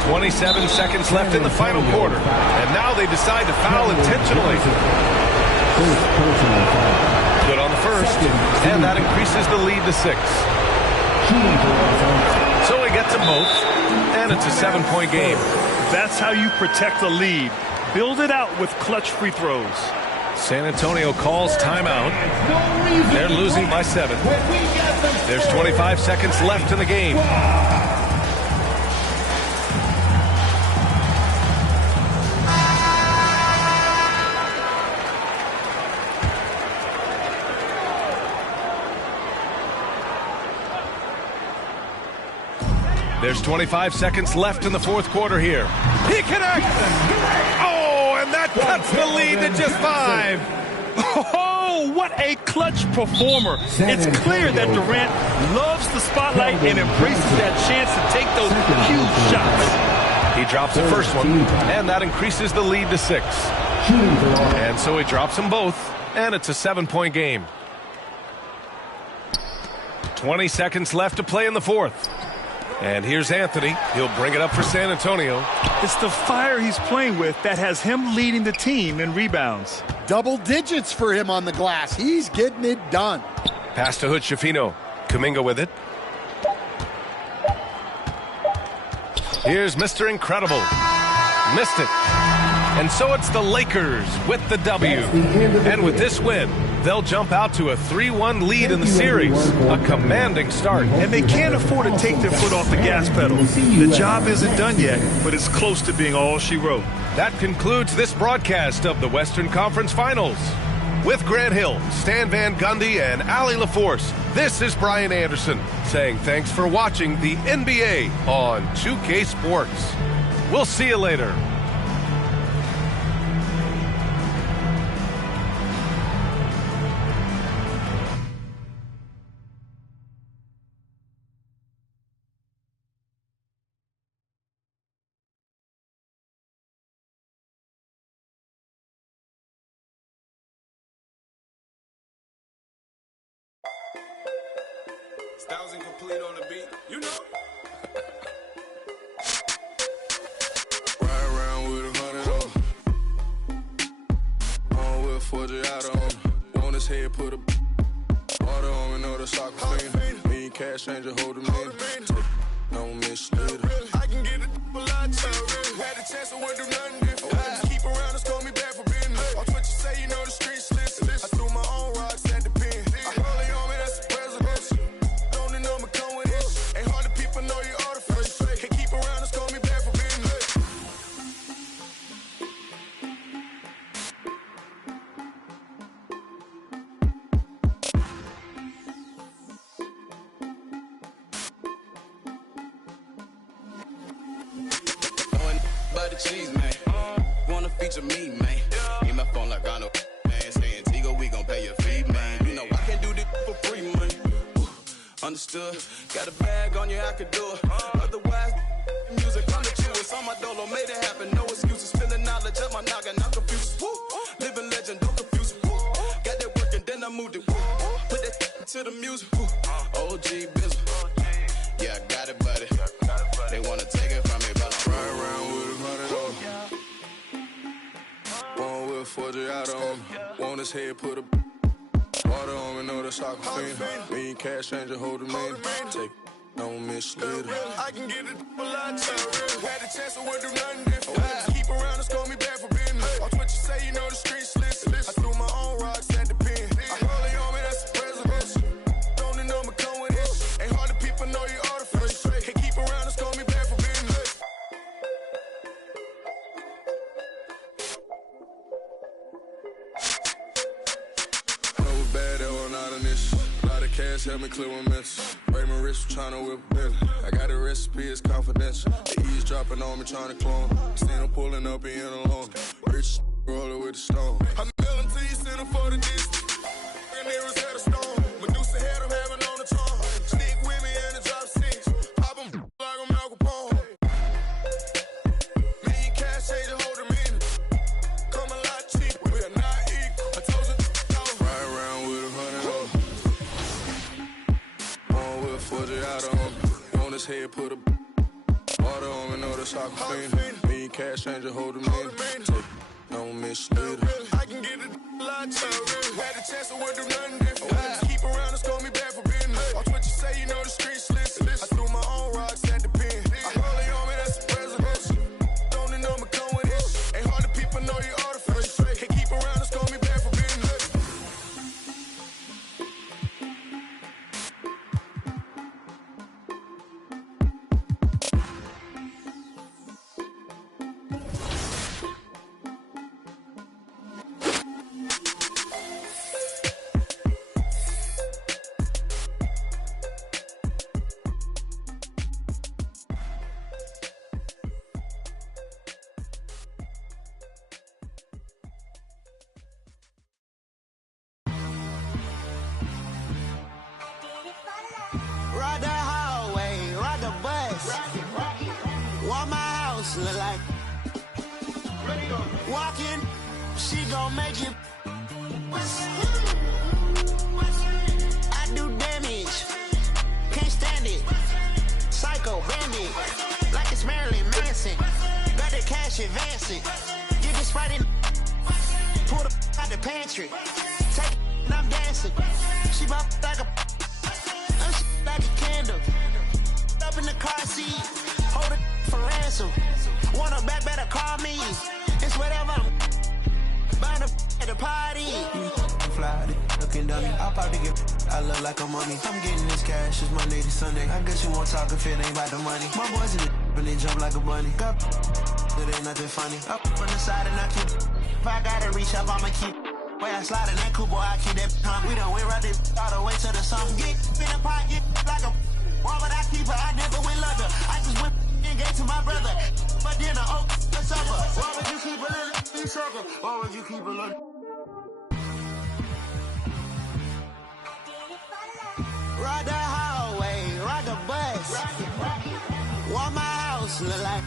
27 seconds left in the final quarter. And now they decide to foul intentionally. First personal foul. Good on the first. And that increases the lead to 6. So he gets them both. And it's a 7-point game. That's how you protect a lead. Build it out with clutch free throws. San Antonio calls timeout. They're losing by 7. There's 25 seconds left in the game. There's 25 seconds left in the fourth quarter here. He connects! Oh, and that cuts the lead to just 5. Oh, what a clutch performer. It's clear that Durant loves the spotlight and embraces that chance to take those huge shots. He drops the first one, and that increases the lead to 6. And so he drops them both, and it's a 7-point game. 20 seconds left to play in the fourth. And here's Anthony. He'll bring it up for San Antonio. It's the fire he's playing with that has him leading the team in rebounds. Double digits for him on the glass. He's getting it done. Pass to Hood Schifino. Kuminga with it. Here's Mr. Incredible. Missed it. And so it's the Lakers with the W. And with this win, they'll jump out to a 3-1 lead in the series. A commanding start. And they can't afford to take their foot off the gas pedal. The job isn't done yet, but it's close to being all she wrote. That concludes this broadcast of the Western Conference Finals. With Grant Hill, Stan Van Gundy, and Allie LaForce, this is Brian Anderson saying thanks for watching the NBA on 2K Sports. We'll see you later. Styles incomplete on the beat, you know. Ride around with 100 on with 40 out on. On his head, put a water on, know the soccer fiend. Me and cash changer hold him in. No misleader. I can get it a lot cheaper. Had a chance, I wouldn't do nothing different. Keep around and call me back for business. Watch what you say, you know the streets listen. I threw my own rocks at the pen. I hold it on me, that's the president. Ain't hard to people know you artificial. Can't keep around and call me back for business. But the cheese, man. Wanna feature me, man. Hit my phone like I know, man. Stay in Tigo, we gon' pay your fee, man. You know I can't do this for free, money. Understood. Got a bag on you, I could do it. Otherwise, music come to you. It's on my dolo, made it happen. No excuses. Feeling knowledge up my noggin, not confused. Woo. Living legend, don't confuse it. Woo. Got that work and then I moved it. Woo. Put that to the music. Woo. OG Bizzle. Yeah, I got it, buddy. They wanna take it from me, but I'm right around with 100 on. One with 40 out on. On his head, put a water on me, know the soccer fiend. Me and cash changer hold him in. Take no misleader. I can get it a lot cheaper. Had a chance, I wouldn't do nothing different. Keep around and call me back for business. Watch what you say, you know the streets listen. I threw my own rocks at the pen. I hold it on me, that's the president. Don't the number come with it. Ain't hard to people know you artificial. Can't keep around and call me back for business. Bad, that one out of this. A lot of cash help me clear my mess. Raymond Rich tryna whip a belly. I got a recipe, it's confidential. The eavesdropping on me tryna clone. Seen him pulling up, he in alone. Rich roller with the stone. I mail him till you send him for the distance. And there was at a stone. Medusa had him having on the tongue. Sneak with me in the drop six. Pop him like I'm Al Capone. Me and cash changer hold him in. Come a lot cheaper. We are not equal. I told you. Ride around with 100 on. With 40 out on his head, put a water on me, know the soccer fiend. Me and cash changer hold him in. Take no misleader. I can get it a lot cheaper. Had a chance, I wouldn't do nothing different. Keep around and call me back for business. Watch what you say, you know the streets listen. I threw my own rocks at the pen. I hold it on me, that's the president. Don't the number come with it. Ain't hard to people know you artificial. Can't keep around and call me back for business. Ride the hallway, ride the bus. What my house look like. Walking, she gon' make you. I do damage, can't stand it. Psycho bandit, like it's Marilyn Manson. Got the cash advancing. Get this right in. Pull the out the pantry. Take it, and I'm dancing. She bop like a. Like a candle, up in the car seat, hold it for ransom. Want a back, better call me. It's whatever. Burn at the party. Fly, looking dummy. I'll probably get. I look like a mummy. I'm getting this cash. It's Monday to Sunday. I guess you won't talk if it ain't about the money. My boys in the and they jump like a bunny. Got it ain't nothing funny. Up from the side and I keep. If I gotta reach up, I'ma keep. Way I slide in that cool boy, I keep that. We done went right there all the way to the sun. Get in the pot, get like a. Why would I keep her? I never went leather. I just went and gave to my brother. But then the oak the supper. Why would you keep a little sucker? Why would you keep a little? Ride the hallway, ride the bus. Why my house look like?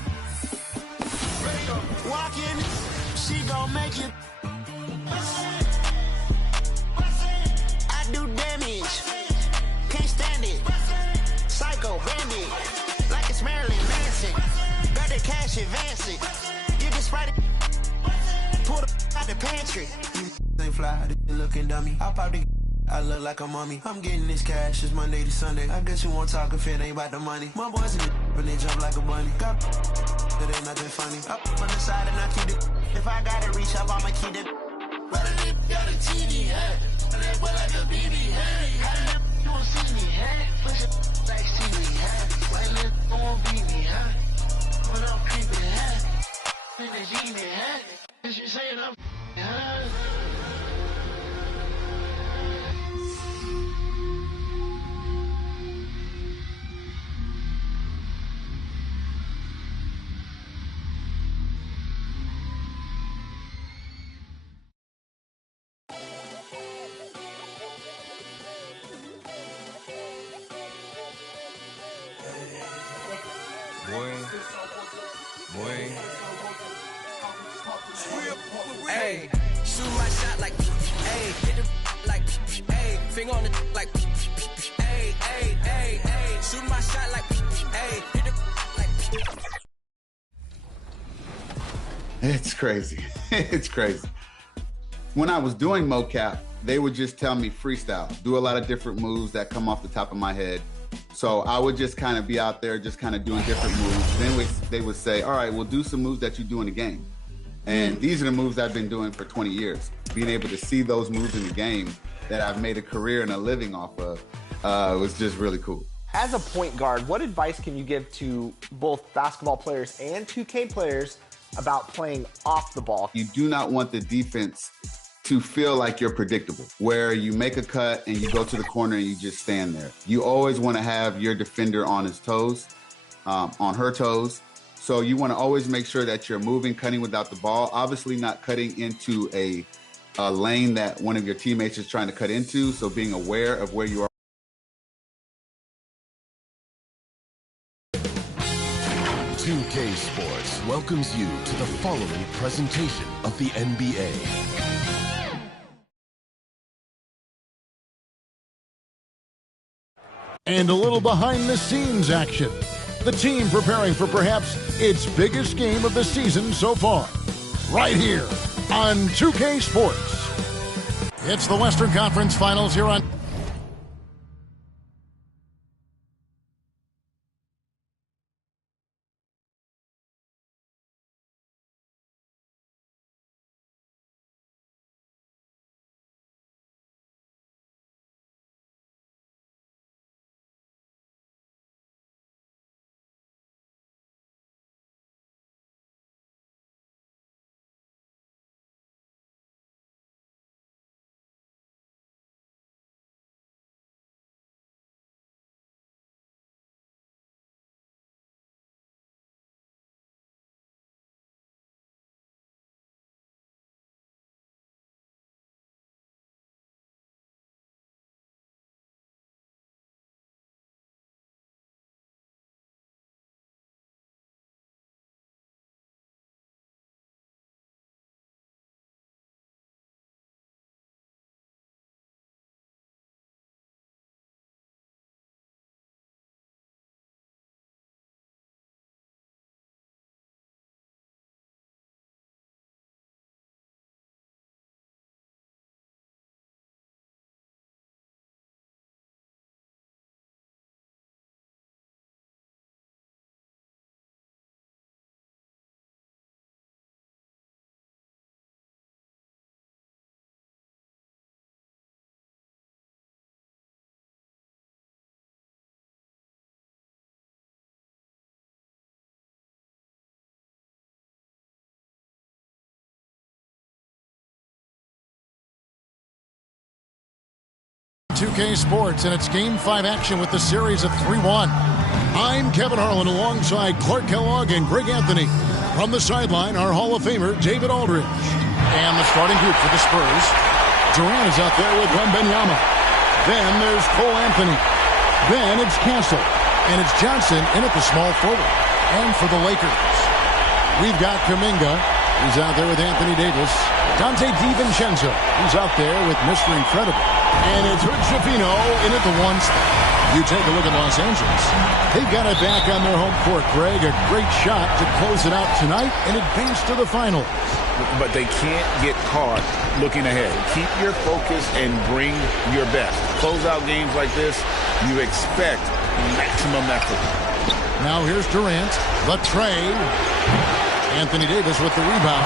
Walking, she gon' make it. I do damage, can't stand it. Psycho bandit, like it's Marilyn Manson. Got the cash advance it. Get the Sprite, pull the out the pantry. They fly, they looking dummy. I'll probably. I look like a mummy. I'm getting this cash. It's Monday to Sunday. I guess you won't talk if it ain't about the money. My boys in the and they jump like a bunny. Got it ain't nothing funny. Up on the side and I keep it. If I gotta reach up, I'ma keep it. But it got a TV hat. And that boy like a BB hat. How you won't see me hat? Push it like TV hat. Why let won't beat me hat? When I'm creeping hat. And they see me hat. Cause you saying I'm hat. Hey, shoot my shot like, hey, hit the like, hey, finger on the like, hey, hey, hey, hey, shoot my shot like, hey, hit the like. It's crazy. It's crazy. When I was doing mocap, they would just tell me freestyle, do a lot of different moves that come off the top of my head. So I would just kind of be out there just kind of doing different moves. Then they would say, all right, we'll do some moves that you do in the game. And these are the moves I've been doing for 20 years. Being able to see those moves in the game that I've made a career and a living off of was just really cool. As a point guard, what advice can you give to both basketball players and 2K players about playing off the ball? You do not want the defense to feel like you're predictable, where you make a cut and you go to the corner and you just stand there. You always want to have your defender on his toes, on her toes. So you want to always make sure that you're moving, cutting without the ball, obviously not cutting into a lane that one of your teammates is trying to cut into. So being aware of where you are. 2K Sports welcomes you to the following presentation of the NBA. And a little behind-the-scenes action. The team preparing for perhaps its biggest game of the season so far. Right here on 2K Sports. It's the Western Conference Finals here on 2K Sports, and it's Game 5 action with the series of 3-1. I'm Kevin Harlan alongside Clark Kellogg and Greg Anthony. From the sideline, our Hall of Famer, David Aldridge. And the starting group for the Spurs. Durant is out there with Wembanyama. Then there's Cole Anthony. Then it's Castle. And it's Johnson in at the small forward. And for the Lakers, we've got Kuminga. He's out there with Anthony Davis. Dante DiVincenzo. He's out there with Mr. Incredible. And it's Hood Schifino in at the 1 spot. You take a look at Los Angeles. They've got it back on their home court, Greg. A great shot to close it out tonight and advance to the finals. But they can't get caught looking ahead. Keep your focus and bring your best. Close out games like this, you expect maximum effort. Now here's Durant. The tray. Anthony Davis with the rebound.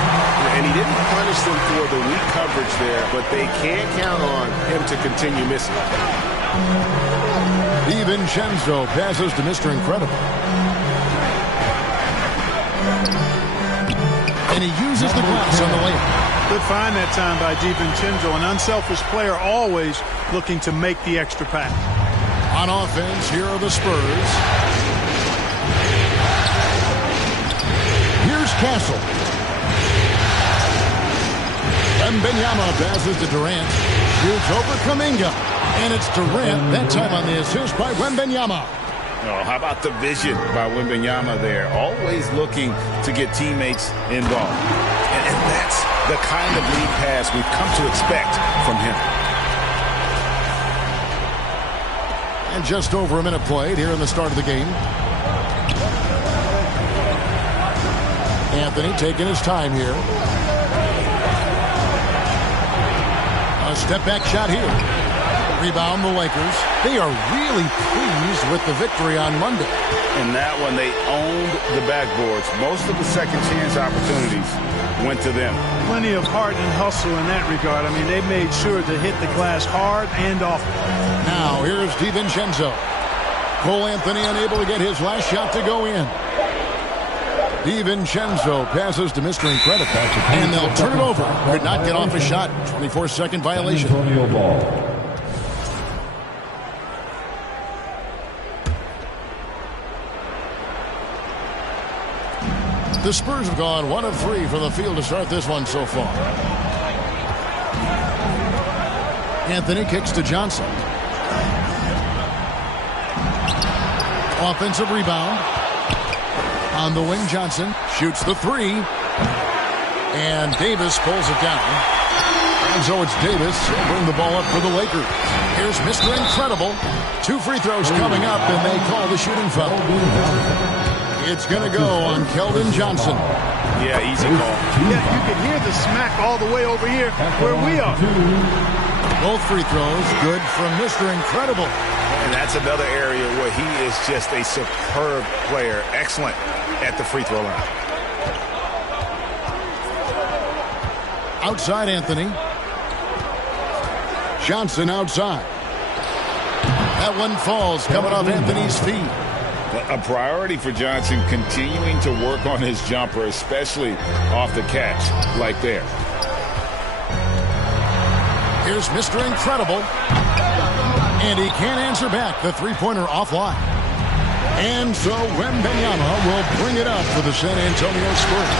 And he didn't punish them for the weak coverage there, but they can't count on him to continue missing. DiVincenzo passes to Mr. Incredible. And he uses the glass on the layup. Good find that time by DiVincenzo. An unselfish player, always looking to make the extra pass. On offense, here are the Spurs. Here's Castle. Wembanyama passes to Durant. Shoots over Kuminga. And it's Durant, that time on the assist by Wembanyama. Oh, how about the vision by Wembanyama there? Always looking to get teammates involved. And that's the kind of lead pass we've come to expect from him. And just over a minute played here in the start of the game. Anthony taking his time here. A step back shot here. Rebound the Lakers. They are really pleased with the victory on Monday. In that one, they owned the backboards. Most of the second chance opportunities went to them. Plenty of heart and hustle in that regard. I mean, they made sure to hit the glass hard and often. Now, here's DiVincenzo. Cole Anthony unable to get his last shot to go in. DiVincenzo passes to Mr. Incredible. And they'll turn it over. Could not get off a shot. 24-second violation. The Spurs have gone 1 of 3 from the field to start this one so far. Anthony kicks to Johnson. Offensive rebound. On the wing, Johnson shoots the 3. And Davis pulls it down. And so it's Davis. He'll bring the ball up for the Lakers. Here's Mr. Incredible. 2 free throws coming up, and they call the shooting foul. It's going to go on Keldon Johnson. Yeah, easy call. Yeah, you can hear the smack all the way over here where we are. Both free throws good from Mr. Incredible. And that's another area where he is just a superb player. Excellent at the free throw line. Outside Anthony. Johnson outside. That one falls coming off Anthony's feet. A priority for Johnson continuing to work on his jumper, especially off the catch like there. Here's Mr. Incredible. And he can't answer back. The three-pointer offline. And so Wembanyama will bring it up for the San Antonio Spurs.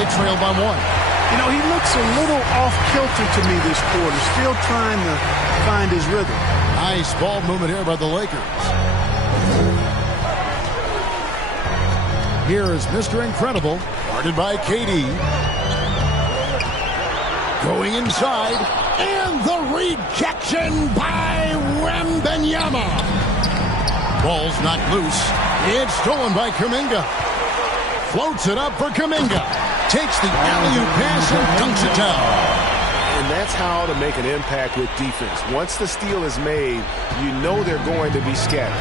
They trail by 1. You know, he looks a little off-kilter to me this quarter. Still trying to find his rhythm. Nice ball movement here by the Lakers. Here is Mr. Incredible, guarded by KD. Going inside, and the rejection by Wembanyama. Ball's knocked loose. It's stolen by Kuminga. Floats it up for Kuminga. Takes the alley-oop pass and dunks it down. And that's how to make an impact with defense. Once the steal is made, you know they're going to be scattered.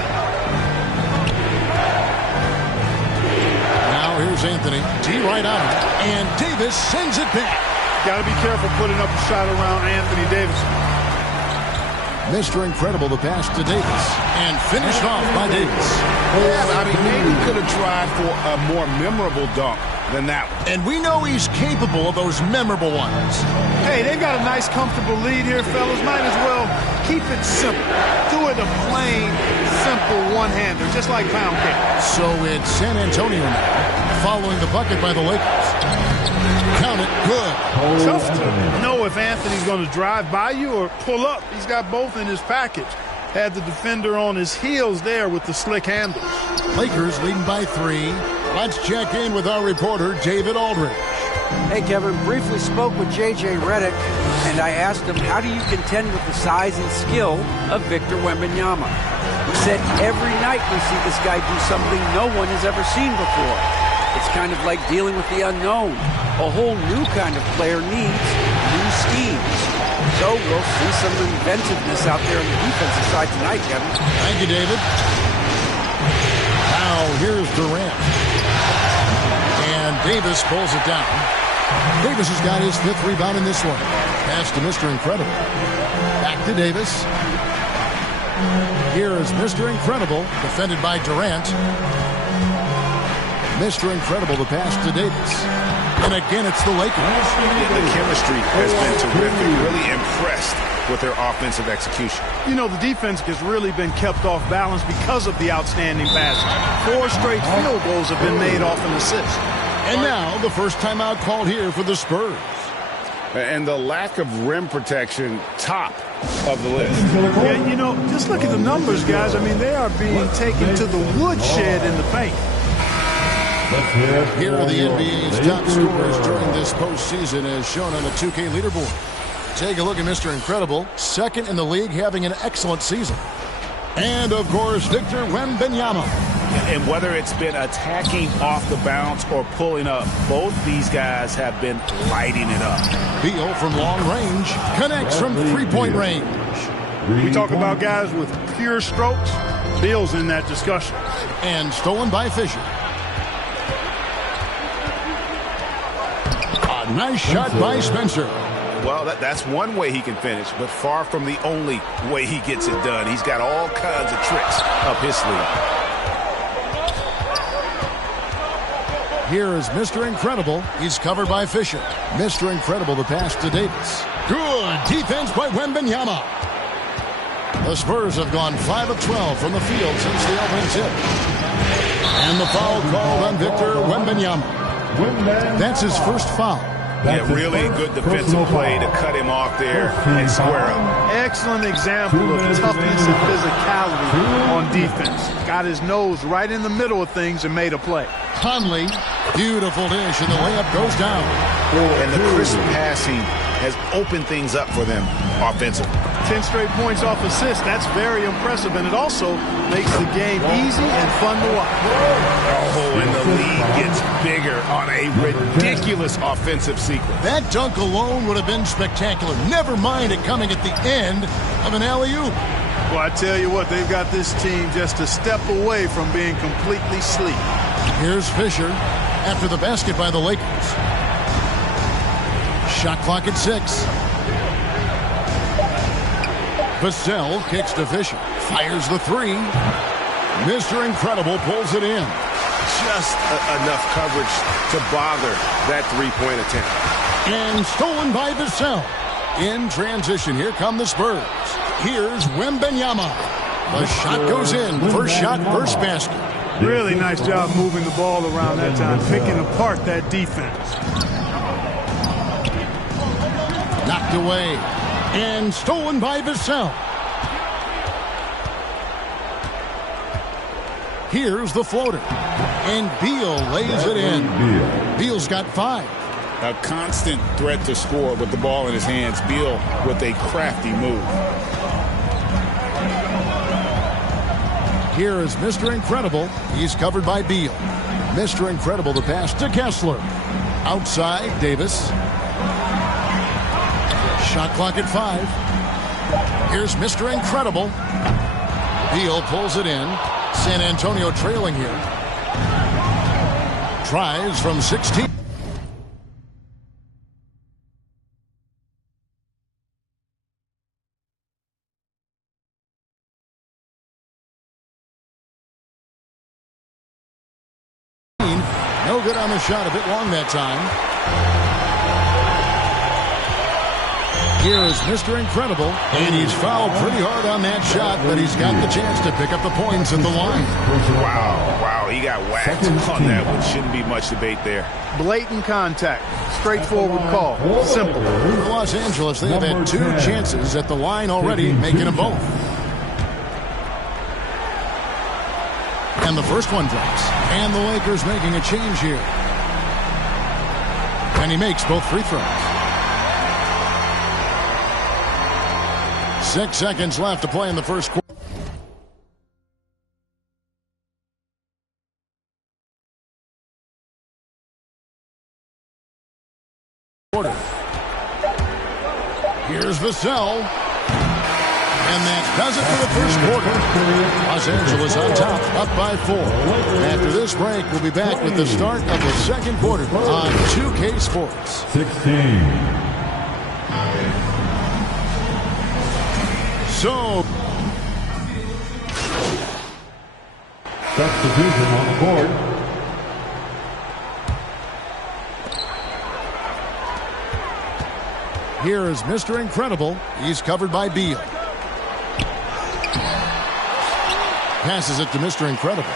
Now here's Anthony. D right on him. And Davis sends it back. Got to be careful putting up a shot around Anthony Davis. Mr. Incredible, the pass to Davis. And finished off by Davis. Yeah, I mean, maybe could have tried for a more memorable dunk than that one. And we know he's capable of those memorable ones. Hey, they've got a nice, comfortable lead here, fellas. Might as well keep it simple. Do it a plain, simple one-hander, just like pound cake. So it's San Antonio now, following the bucket by the Lakers. Count it, good. Tough to know if Anthony's going to drive by you or pull up. He's got both in his package. Had the defender on his heels there with the slick handle. Lakers leading by 3. Let's check in with our reporter, David Aldridge. Hey, Kevin, briefly spoke with J.J. Redick, and I asked him, how do you contend with the size and skill of Victor Wembanyama? He said, every night we see this guy do something no one has ever seen before. It's kind of like dealing with the unknown. A whole new kind of player needs new schemes. So we'll see some inventiveness out there on the defensive side tonight, Kevin. Thank you, David. Now here's Durant. And Davis pulls it down. Davis has got his 5th rebound in this one. Pass to Mr. Incredible. Back to Davis. Here is Mr. Incredible, defended by Durant. Mr. Incredible, the pass to Davis. And again, it's the Lakers. The chemistry has been terrific. Really impressed with their offensive execution. You know, the defense has really been kept off balance because of the outstanding passing. 4 straight field goals have been made off an assist. And now, the first timeout called here for the Spurs. And the lack of rim protection, top of the list. Yeah, you know, just look at the numbers, guys. I mean, they are being taken to the woodshed in the paint. Here are the NBA's top scorers during this postseason as shown on the 2K leaderboard. Take a look at Mr. Incredible, 2nd in the league, having an excellent season. And, of course, Victor Wembanyama. And whether it's been attacking off the bounce or pulling up, both these guys have been lighting it up. Beal from long range connects from 3-point range. We talk about guys with pure strokes. Beal's in that discussion. And stolen by Fisher. A nice shot by Spencer. Well, that's one way he can finish, but far from the only way he gets it done. He's got all kinds of tricks up his sleeve. Here is Mr. Incredible. He's covered by Fisher. Mr. Incredible, the pass to Davis. Good defense by Wembanyama. The Spurs have gone 5 of 12 from the field since the opening tip. And the foul called on Victor Wembanyama. That's his first foul. Yeah, really good defensive play to cut him off there and square up. Excellent example of toughness and physicality on defense. Got his nose right in the middle of things and made a play. Conley, beautiful dish, and the layup goes down. And the crisp passing has opened things up for them offensively. 10 straight points off assists. That's very impressive, and it also makes the game easy and fun to watch. Oh, and the lead gets bigger on a ridiculous offensive sequence. That dunk alone would have been spectacular. Never mind it coming at the end of an alley-oop. Well, I tell you what, they've got this team just a step away from being completely asleep. Here's Fisher after the basket by the Lakers. Shot clock at 6. Vassell kicks to Fisher. Fires the 3. Mr. Incredible pulls it in. Just enough coverage to bother that 3-point attempt. And stolen by Vassell. In transition, here come the Spurs. Here's Wembanyama. The shot goes in. First shot, first basket. Really nice job moving the ball around that time, picking apart that defense. Knocked away. And stolen by Vassell. Here's the floater. And Beal lays it in. Beal's got 5. A constant threat to score with the ball in his hands. Beal with a crafty move. Here is Mr. Incredible. He's covered by Beal. Mr. Incredible, the pass to Kessler. Outside, Davis. Shot clock at 5. Here's Mr. Incredible. Beal pulls it in. San Antonio trailing here. Tries from 16. No good on the shot, a bit long that time. Here's Mr. Incredible, and he's fouled pretty hard on that shot, but he's got the chance to pick up the points at the line. Wow, he got whacked on that one. Shouldn't be much debate there. Blatant contact. Straightforward call. Simple. For Los Angeles, they have had 2 chances at the line already, making them both. And the first one drops. And the Lakers making a change here. And he makes both free throws. 6 seconds left to play in the first quarter. Here's Vassell. And that does it for the first quarter. Los Angeles on top, up by 4. After this break, we'll be back with the start of the second quarter on 2K Sports. 16. So, substitution on the board. here is Mr. Incredible. He's covered by Beal. Passes it to Mr. Incredible.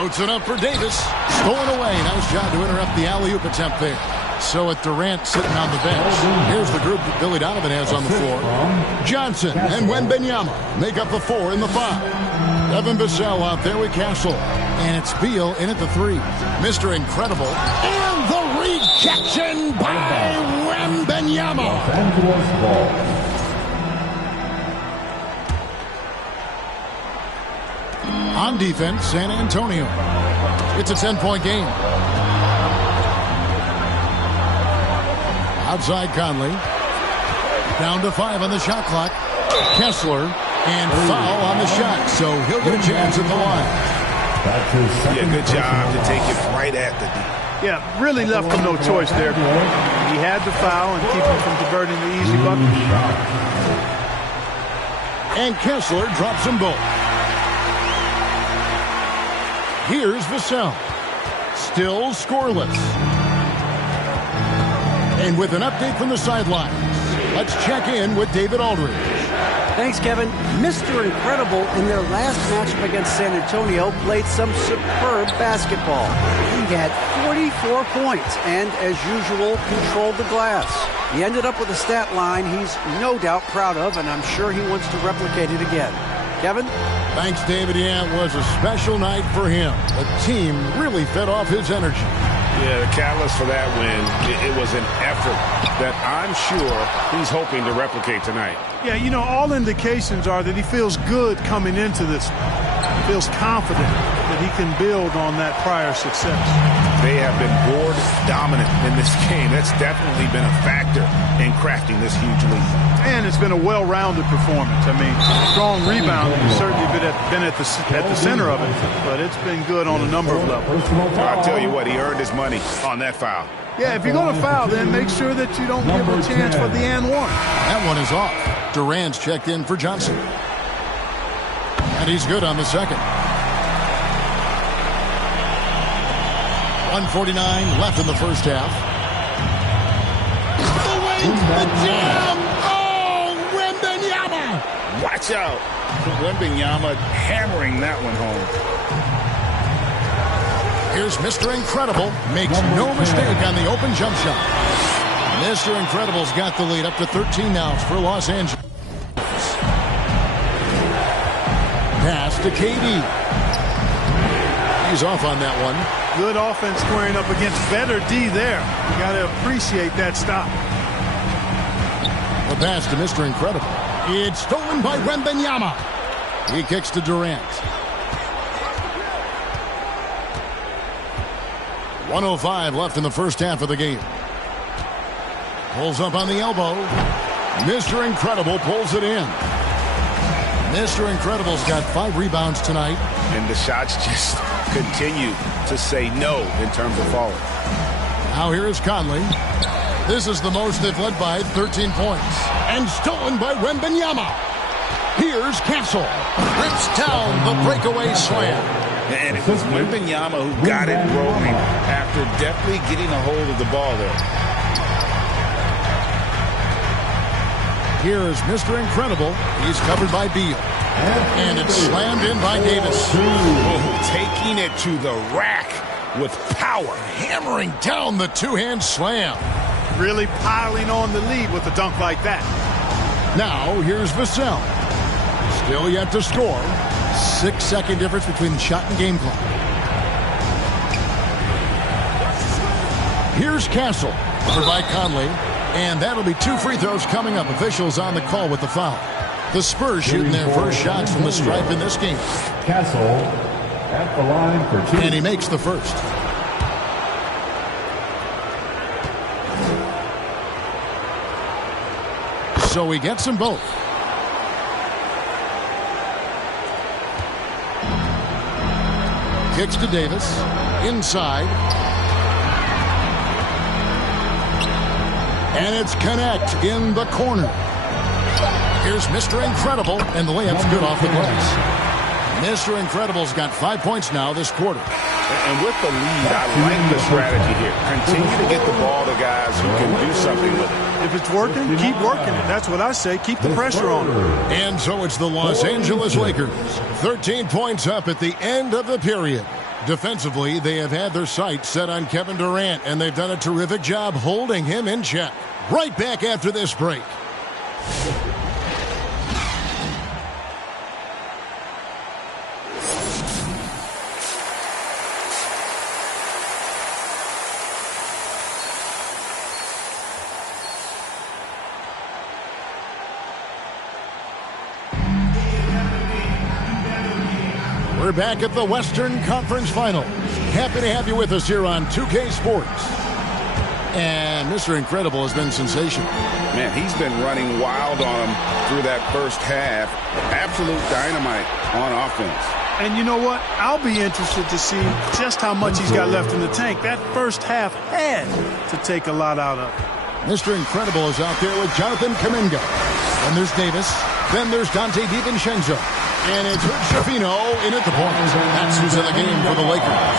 Loads it up for Davis. Stolen away. Nice job to interrupt the alley-oop attempt there. So at Durant sitting on the bench. Here's the group that Billy Donovan has on the floor. Johnson and Wembanyama make up the 4 and the 5. Evan Vassell out there with Castle. And it's Beal in at the 3. Mr. Incredible. And the rejection by Wembanyama. On defense, San Antonio. It's a 10-point game. Outside Conley. Down to 5 on the shot clock. Kessler. And foul on the shot. So he'll get a chance at the line. Yeah, good job to take it right at the D. Yeah, really left him no choice there. He had to foul and keep him from diverting the easy bucket. And Kessler drops them both. Here's Vassell. Still scoreless. And with an update from the sidelines, let's check in with David Aldridge. Thanks, Kevin. Mr. Incredible in their last matchup against San Antonio played some superb basketball. He had 44 points and, as usual, controlled the glass. He ended up with a stat line he's no doubt proud of, and I'm sure he wants to replicate it again. Kevin? Thanks, David. Yeah, it was a special night for him. The team really fed off his energy. Yeah, the catalyst for that win, it was an effort that I'm sure he's hoping to replicate tonight. Yeah, you know, all indications are that he feels good coming into this. He feels confident that he can build on that prior success. They have been board dominant in this game. That's definitely been a factor in crafting this huge lead. And it's been a well-rounded performance. I mean, strong rebounding has certainly been at the center of it, but it's been good on a number of levels. I'll tell you what, he earned his money on that foul. Yeah, if you're going to foul, then make sure that you don't give a chance for the and one. That one is off. Durant's checked in for Johnson. And he's good on the second. 1:49 left in the first half. The jam! Oh, Wembanyama! Watch out. Wembanyama hammering that one home. Here's Mr. Incredible. Makes no mistake on the open jump shot. Mr. Incredible's got the lead up to 13 now for Los Angeles. Pass to KD. He's off on that one. Good offense squaring up against better D there. You got to appreciate that stop. The pass to Mr. Incredible. It's stolen by Wembanyama. He kicks to Durant. 1:05 left in the first half of the game. Pulls up on the elbow. Mr. Incredible pulls it in. Mr. Incredible's got 5 rebounds tonight. And the shots just continue to say no in terms of falling. Now here is Conley. This is the most they've led by, 13 points. And stolen by Wembanyama. Here's Castle. Rips down the breakaway slam. And it was Wembanyama who got it rolling after definitely getting a hold of the ball there. Here is Mr. Incredible. He's covered by Beal. And it's slammed in by Davis. Oh, taking it to the rack with power. Hammering down the two-hand slam. Really piling on the lead with a dunk like that. Now, here's Vassell. Still yet to score. 6-second difference between shot and game clock. Here's Castle. Covered by Conley. And that'll be 2 free throws coming up. Officials on the call with the foul. The Spurs shooting their first shots from the stripe in this game. Castle at the line for 2. And he makes the first. So he gets them both. Kicks to Davis. Inside. And it's Connect in the corner. Here's Mr. Incredible, and the layup's good off the glass. Mr. Incredible's got 5 points now this quarter. And with the lead, I like the strategy here. Continue to get the ball to guys who can do something with it. If it's working, keep working it. That's what I say. Keep the pressure on them. And so it's the Los Angeles Lakers. 13 points up at the end of the period. Defensively, they have had their sights set on Kevin Durant, and they've done a terrific job holding him in check. Right back after this break. We're back at the Western Conference Finals. Happy to have you with us here on 2K Sports. And Mr. Incredible has been sensational. Man, he's been running wild on him through that first half. Absolute dynamite on offense. And you know what? I'll be interested to see just how much he's got left in the tank. That first half had to take a lot out of it. Mr. Incredible is out there with Jonathan Kuminga. Then there's Davis. Then there's Dante DiVincenzo. And it's Schifino in at the point. That's who's in the game for the Lakers.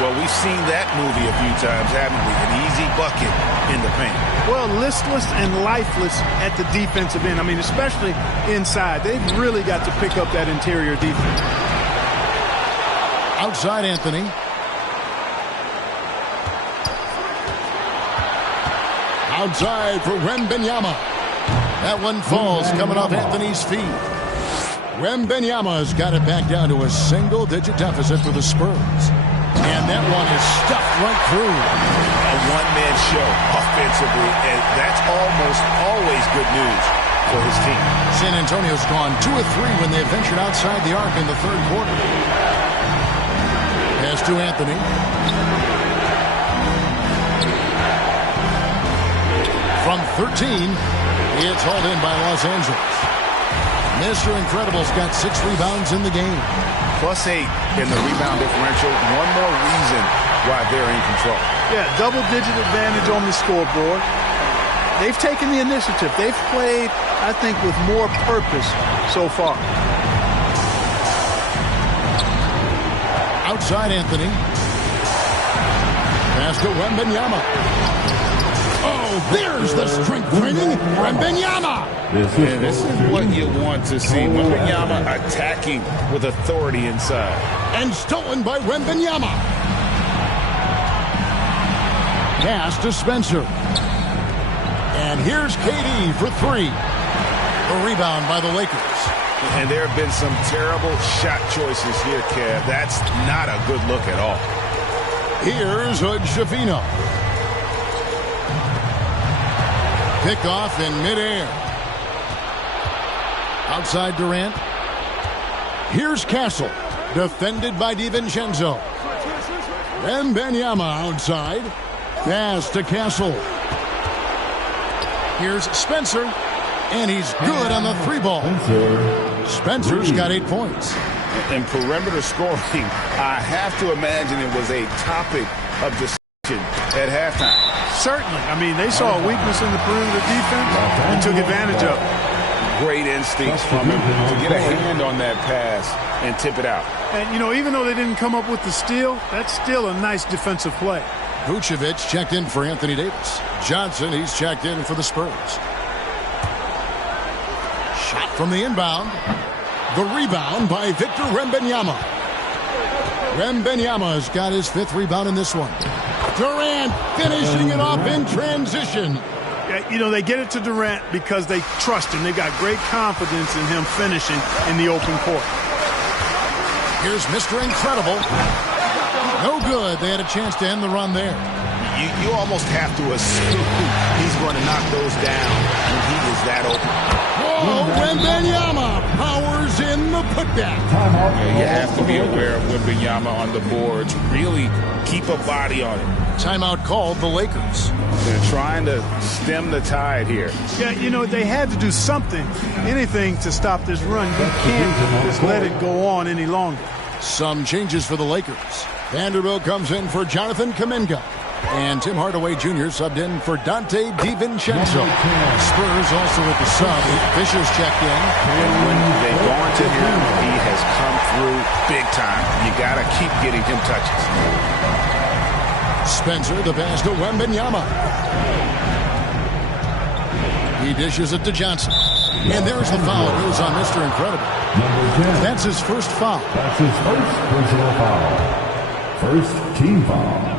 Well, we've seen that movie a few times, haven't we? An easy bucket in the paint. Well, listless and lifeless at the defensive end. I mean, especially inside. They've really got to pick up that interior defense. Outside Anthony. Outside for Wembanyama. That one falls coming off Anthony's feet. Wembanyama's got it back down to a single-digit deficit for the Spurs. And that one is stuffed right through. A one-man show offensively, and that's almost always good news for his team. San Antonio's gone 2 of 3 when they ventured outside the arc in the third quarter. Pass to Anthony. From 13, it's hauled in by Los Angeles. Mr. Incredible's got 6 rebounds in the game. +8 in the rebound differential. One more reason why they're in control. Yeah, double-digit advantage on the scoreboard. They've taken the initiative. They've played, I think, with more purpose so far. Outside Anthony. Pass to Wembanyama. Oh, there's the strength training. Wembanyama. And this is what you want to see. Wembanyama attacking with authority inside. And stolen by Wembanyama. Pass to Spencer. And here's KD for 3. The rebound by the Lakers. And there have been some terrible shot choices here, Kev. That's not a good look at all. Here's Schifino. Pickoff in midair. Outside Durant. Here's Castle. Defended by DiVincenzo. Wembanyama outside. Pass to Castle. Here's Spencer. And he's good on the 3-ball. Spencer's got 8 points. And perimeter scoring, I have to imagine it was a topic of discussion at halftime. Certainly. I mean, they saw a weakness in the perimeter defense and took advantage of it. Great instincts from him to get a hand on that pass and tip it out. And, you know, even though they didn't come up with the steal, that's still a nice defensive play. Vucevic checked in for Anthony Davis. Johnson, he's checked in for the Spurs. Shot from the inbound. The rebound by Victor Wembanyama. Wembanyama's got his 5th rebound in this one. Durant finishing it off in transition. Yeah, you know, they get it to Durant because they trust him. They've got great confidence in him finishing in the open court. Here's Mr. Incredible. No good. They had a chance to end the run there. You almost have to assume he's going to knock those down when he is that open. Whoa, Wembanyama powers in the putback. Yeah, you have to be aware of Wembanyama on the boards. Really keep a body on it. Timeout called the Lakers. They're trying to stem the tide here. Yeah, you know, they had to do something, anything to stop this run. You can't just let it go on any longer. Some changes for the Lakers. Vanderbilt comes in for Jonathan Kuminga. And Tim Hardaway Jr. subbed in for Dante DiVincenzo. Spurs also with the sub. Fisher's checked in. And when they've gone to him, he has come through big time. You got to keep getting him touches. Spencer, the pass to Wembanyama. He dishes it to Johnson. And there's the foul. It goes on Mr. Incredible. That's his first foul. That's his first personal foul. First team foul.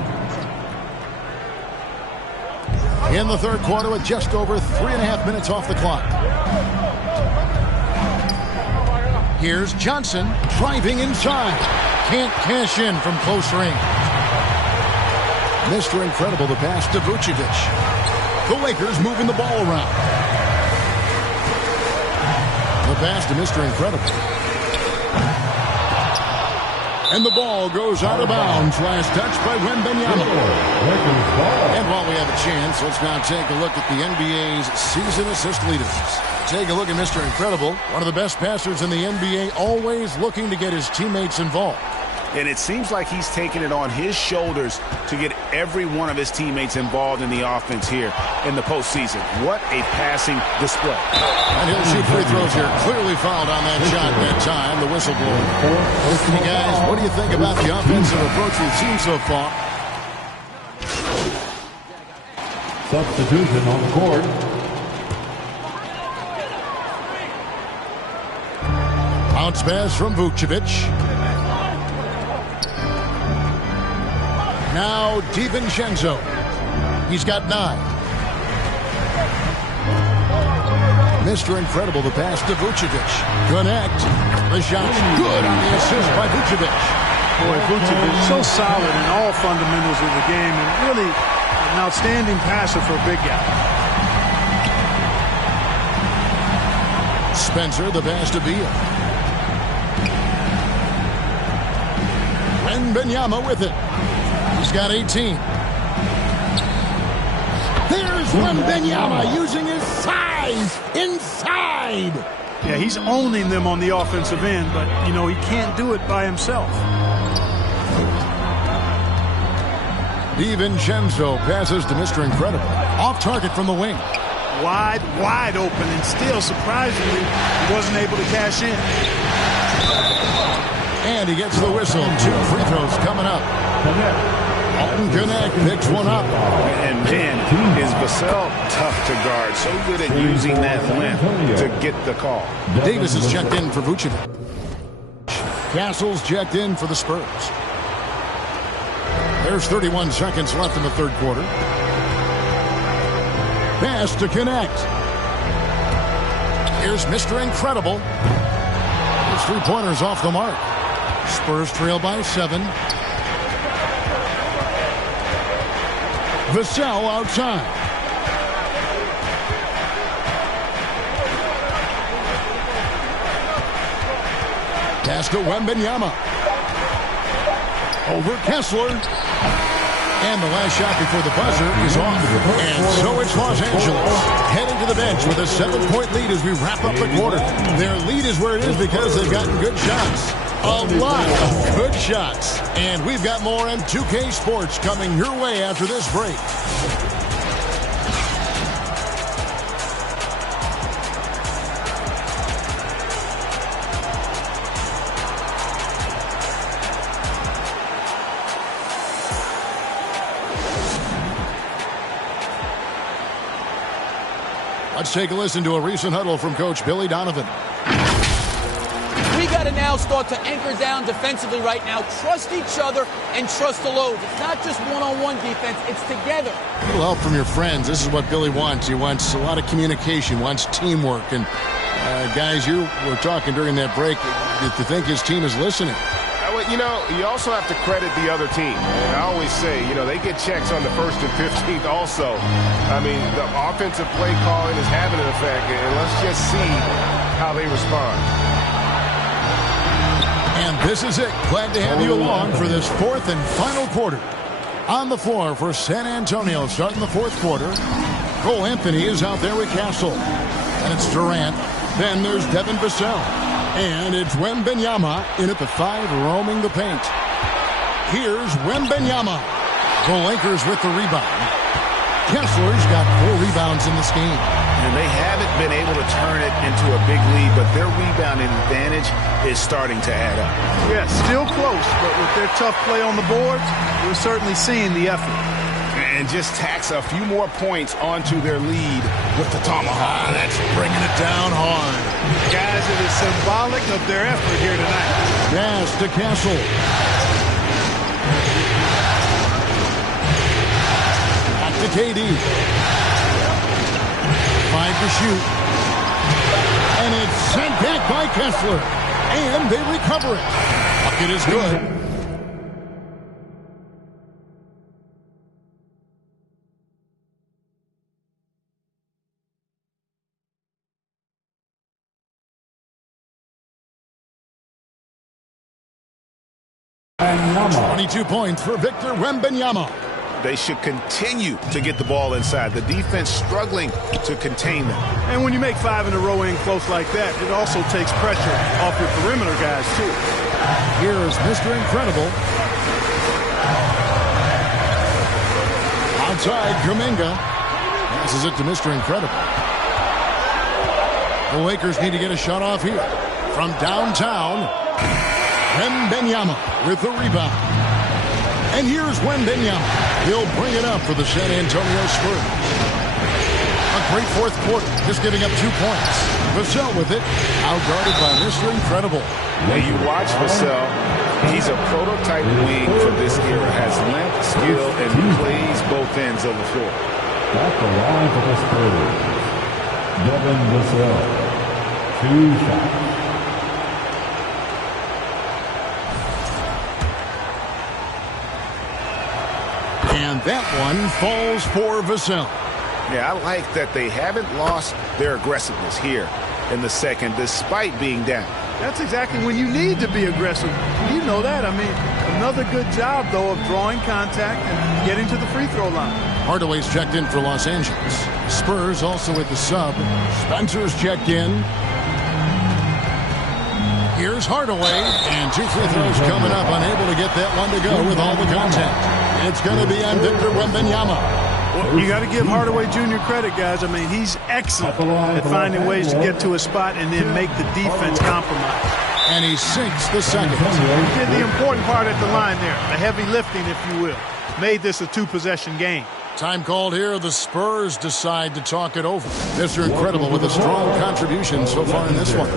In the third quarter with just over 3.5 minutes off the clock. Here's Johnson driving inside. Can't cash in from close range. Mr. Incredible, the pass to Vucevic. The Lakers moving the ball around. The pass to Mr. Incredible. And the ball goes out of bounds. Last touch by Wembanyama. And while we have a chance, let's now take a look at the NBA's season assist leaders. Take a look at Mr. Incredible, one of the best passers in the NBA, always looking to get his teammates involved. And it seems like he's taking it on his shoulders to get every one of his teammates involved in the offense here in the postseason. What a passing display. And he'll shoot free throws here. Clearly fouled on that shot that time, the whistle blower. Hey guys, what do you think about the offensive approach we've seen so far? Substitution on the court. Bounce pass from Vucevic. Now DiVincenzo. He's got 9. Mr. Incredible, the pass to Vucevic. Connect. The shot's good on the assist by Vucevic. Boy, Vucevic so solid in all fundamentals of the game and really an outstanding passer for a big guy. Spencer, the pass to Beal. Wembanyama with it. He's got 18. There's Wembanyama using his size inside. Yeah, he's owning them on the offensive end, but, you know, he can't do it by himself. DiVincenzo passes to Mr. Incredible. Off target from the wing. Wide open, and still, surprisingly, he wasn't able to cash in. And he gets the whistle. 2 free throws coming up. Alton Connect picks one up. And man, is Vassell tough to guard. So good at using that length to get the call. Davis is checked in for Vucevic. Castle's checked in for the Spurs. There's 31 seconds left in the third quarter. Pass to Connect. Here's Mr. Incredible. His 3-pointers off the mark. Spurs trail by 7. Vassell outside. Pass to Wembanyama. Over Kessler. And the last shot before the buzzer is off. And so it's Los Angeles heading to the bench with a 7-point lead as we wrap up the quarter. Their lead is where it is because they've gotten good shots. A lot of good shots. And we've got more on 2K Sports coming your way after this break. take a listen to a recent huddle from Coach Billy Donovan. We got to now start to anchor down defensively right now. Trust each other and trust the loads. It's not just one-on-one defense. It's together. A little help from your friends. This is what Billy wants. He wants a lot of communication, wants teamwork. And guys, you were talking during that break to think his team is listening. You know, you also have to credit the other team. And I always say, you know, they get checks on the 1st and 15th also. I mean, the offensive play calling is having an effect. And let's just see how they respond. And this is it. Glad to have you along for this 4th and final quarter. On the floor for San Antonio starting the 4th quarter. Cole Anthony is out there with Castle. And it's Durant. Then there's Devin Vassell. And it's Wembanyama in at the 5, roaming the paint. Here's Wembanyama. The Lakers with the rebound. Kessler's got 4 rebounds in this game. And they haven't been able to turn it into a big lead, but their rebounding advantage is starting to add up. Yeah, still close, but with their tough play on the boards, we're certainly seeing the effort. And just tacks a few more points onto their lead with the tomahawk. That's bringing it down hard. Guys, it is symbolic of their effort here tonight. Pass to Castle. Back to KD. 5 to shoot. And it's sent back by Kessler. And they recover it. Bucket is good. Wembanyama. 22 points for Victor Wembanyama. They should continue to get the ball inside. The defense struggling to contain them. And when you make 5 in a row in close like that, it also takes pressure off your perimeter guys, too. Here is Mr. Incredible. Outside, Kuminga. Passes it to Mr. Incredible. The Lakers need to get a shot off here. From downtown, Wembanyama with the rebound. And here's Wembanyama. He'll bring it up for the San Antonio Spurs. A great 4th quarter, just giving up 2 points. Vassell with it, outguarded by Mr. Incredible. When you watch Vassell, he's a prototype wing for this era. Has length, skill, and plays both ends of the floor. At the line for the Spurs, Devin Vassell. 2 shots. And that one falls for Vassell. Yeah, I like that they haven't lost their aggressiveness here in the second, despite being down. That's exactly when you need to be aggressive. You know that. I mean, another good job, though, of drawing contact and getting to the free throw line. Hardaway's checked in for Los Angeles. Spurs also with the sub. Spencer's checked in. Here's Hardaway, and 2 free throws coming up, unable to get that one to go with all the contact. It's going to be on Victor Wembanyama. Well, you got to give Hardaway Jr. credit, guys. I mean, he's excellent at finding ways to get to a spot and then make the defense compromise. And he sinks the second. He did the important part at the line there, the heavy lifting, if you will. Made this a 2-possession game. Time called here. The Spurs decide to talk it over. Mr. Incredible with a strong contribution so far in this one.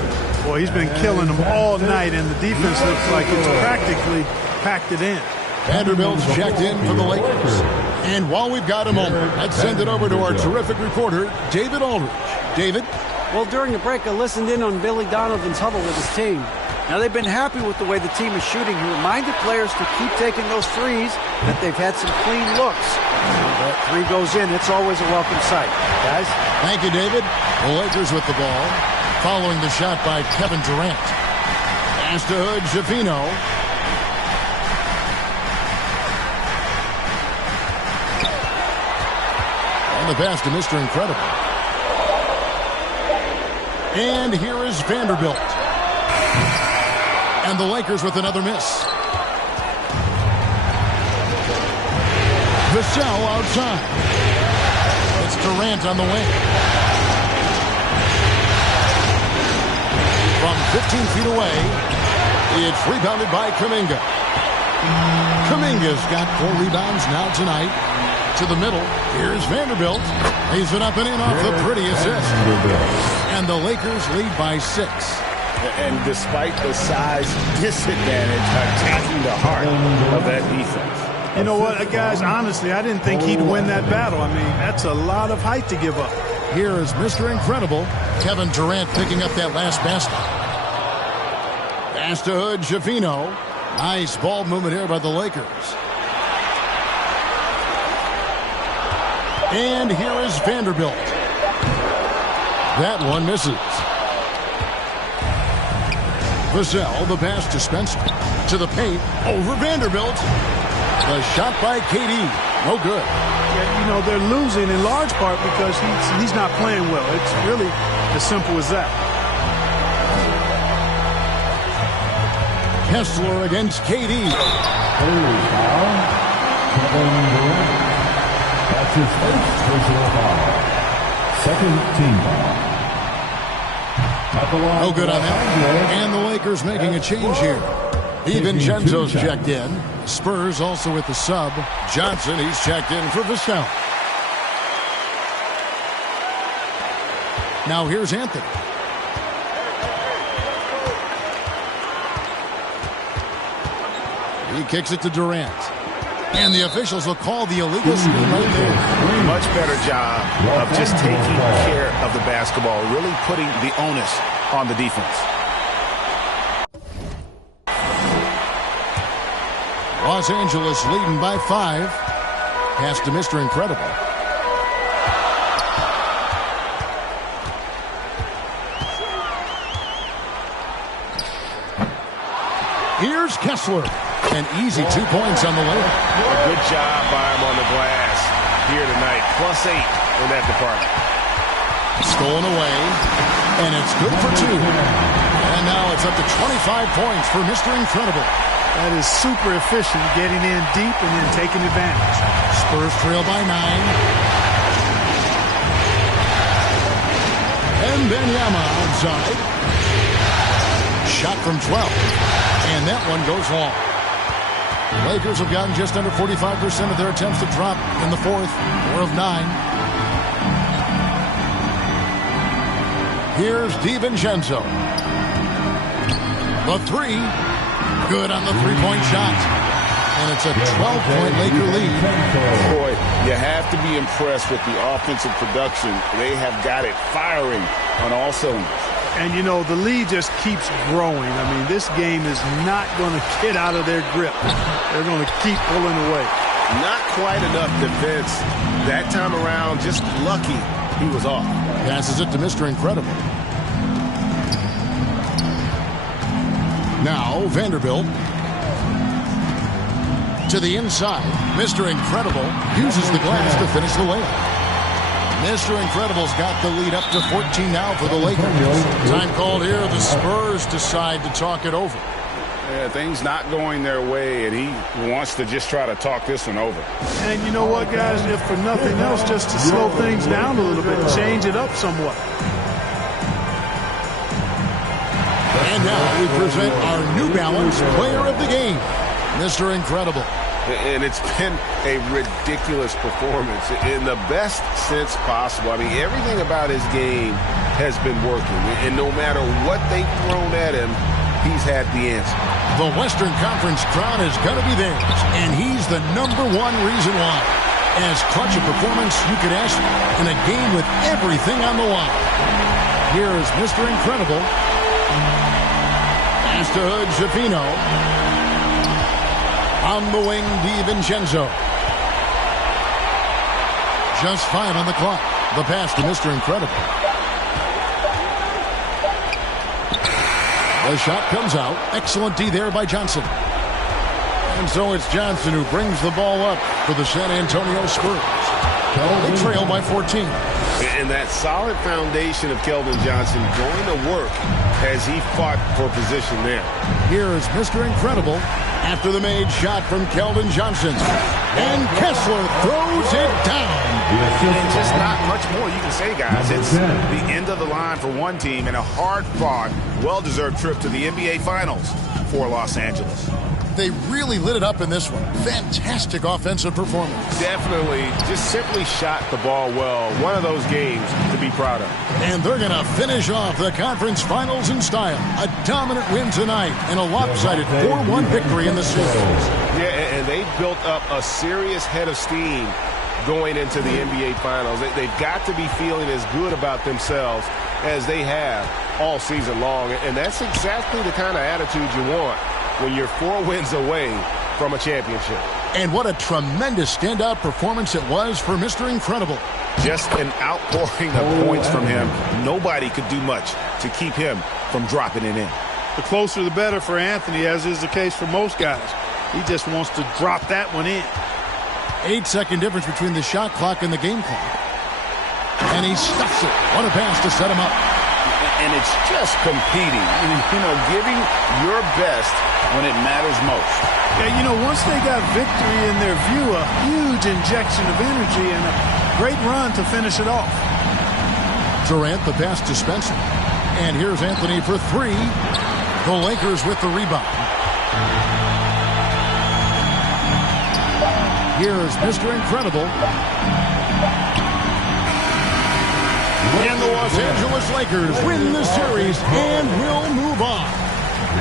Boy, he's been killing them all night, and the defense looks like it's practically packed it in. Vanderbilt's checked in for the Lakers. And while we've got a moment, let's send it over to our terrific reporter, David Aldridge. David? Well, during the break, I listened in on Billy Donovan's huddle with his team. Now, they've been happy with the way the team is shooting. He reminded players to keep taking those threes, that they've had some clean looks. That 3 goes in, it's always a welcome sight. Guys? Thank you, David. The Lakers with the ball, following the shot by Kevin Durant. Pass to Hood Schifino. And the pass to Mr. Incredible. And here is Vanderbilt. And the Lakers with another miss. Vassell outside. It's Durant on the wing. From 15 feet away, it's rebounded by Kuminga. Kuminga's got 4 rebounds now tonight. To the middle. Here's Vanderbilt. Lays it up and in off the pretty assist. And the Lakers lead by 6. And despite the size disadvantage, attacking the heart of that defense. You know what, guys, honestly, I didn't think he'd win that battle. I mean, that's a lot of height to give up. Here is Mr. Incredible, Kevin Durant, picking up that last basket. Pass to Hood, Schifino. Nice ball movement here by the Lakers. And here is Vanderbilt. That one misses. Vassell, the pass to Spencer. To the paint, over Vanderbilt. The shot by KD. No good. Yeah, you know, they're losing in large part because he's not playing well. It's really as simple as that. Kessler against KD. That's his first personal foul. Second team foul. No good on that. And the Lakers making a change here. DiVincenzo's checked in. Spurs also with the sub. Johnson, he's checked in for Vassell. Now here's Anthony. He kicks it to Durant. And the officials will call the illegal screen right there. Much better job of just taking care of the basketball, really putting the onus on the defense. Los Angeles leading by 5. Pass to Mr. Incredible. Here's Kessler. An easy 2 points on the layup. A good job by him on the glass here tonight. +8 in that department. Stolen away. And it's good for 2. And now it's up to 25 points for Mr. Incredible. That is super efficient, getting in deep and then taking advantage. Spurs trail by 9. And Wembanyama outside. Shot from 12. And that one goes long. The Lakers have gotten just under 45% of their attempts to drop in the fourth. 4 of 9. Here's DiVincenzo. The 3. Good on the three-point shot. And it's a 12-point Laker lead. Boy, you have to be impressed with the offensive production. They have got it firing on all cylinders. And, you know, the lead just keeps growing. I mean, this game is not going to get out of their grip. They're going to keep pulling away. Not quite enough defense that time around. Just lucky he was off. Passes it to Mr. Incredible. Now Vanderbilt. To the inside. Mr. Incredible uses the glass to finish the layup. Mr. Incredible's got the lead up to 14 now for the Lakers. Time called here. The Spurs decide to talk it over. Yeah, things not going their way, and he wants to just try to talk this one over. And you know what, guys? If for nothing else, just to slow things down a little bit, change it up somewhat. And now we present our New Balance Player of the Game, Mr. Incredible. And it's been a ridiculous performance in the best sense possible. I mean, everything about his game has been working. And no matter what they've thrown at him, he's had the answer. The Western Conference crown is going to be theirs, and he's the #1 reason why. As clutch a performance you could ask in a game with everything on the line. Here is Mr. Incredible. Pass to Hood, Schifino. On the wing, DiVincenzo. Just 5 on the clock. The pass to Mr. Incredible. The shot comes out. Excellent D there by Johnson. And so it's Johnson who brings the ball up for the San Antonio Spurs. They trail by 14. And that solid foundation of Keldon Johnson going to work as he fought for position there. Here is Mr. Incredible after the made shot from Keldon Johnson. And Kessler throws it down. And just not much more you can say, guys. It's the end of the line for one team and a hard-fought, well-deserved trip to the NBA Finals for Los Angeles. they really lit it up in this one. Fantastic offensive performance. Definitely. Just simply shot the ball well. One of those games to be proud of. And they're going to finish off the conference finals in style. A dominant win tonight and a lopsided 4-1 victory in the series. Yeah, and they built up a serious head of steam going into the NBA Finals. They've got to be feeling as good about themselves as they have all season long. And that's exactly the kind of attitude you want when you're 4 wins away from a championship. And what a tremendous standout performance it was for Mr. Incredible. Just an outpouring of points from him. Nobody could do much to keep him from dropping it in. The closer the better for Anthony, as is the case for most guys. He just wants to drop that one in. 8-second difference between the shot clock and the game clock. And he stuffs it. What a pass to set him up. And it's just competing, giving your best when it matters most. Yeah, once they got victory in their view, a huge injection of energy and a great run to finish it off. Durant the pass to Spencer. And here's Anthony for 3. The Lakers with the rebound. Here's Mr. Incredible. And the Los Angeles Lakers win the series and will move on.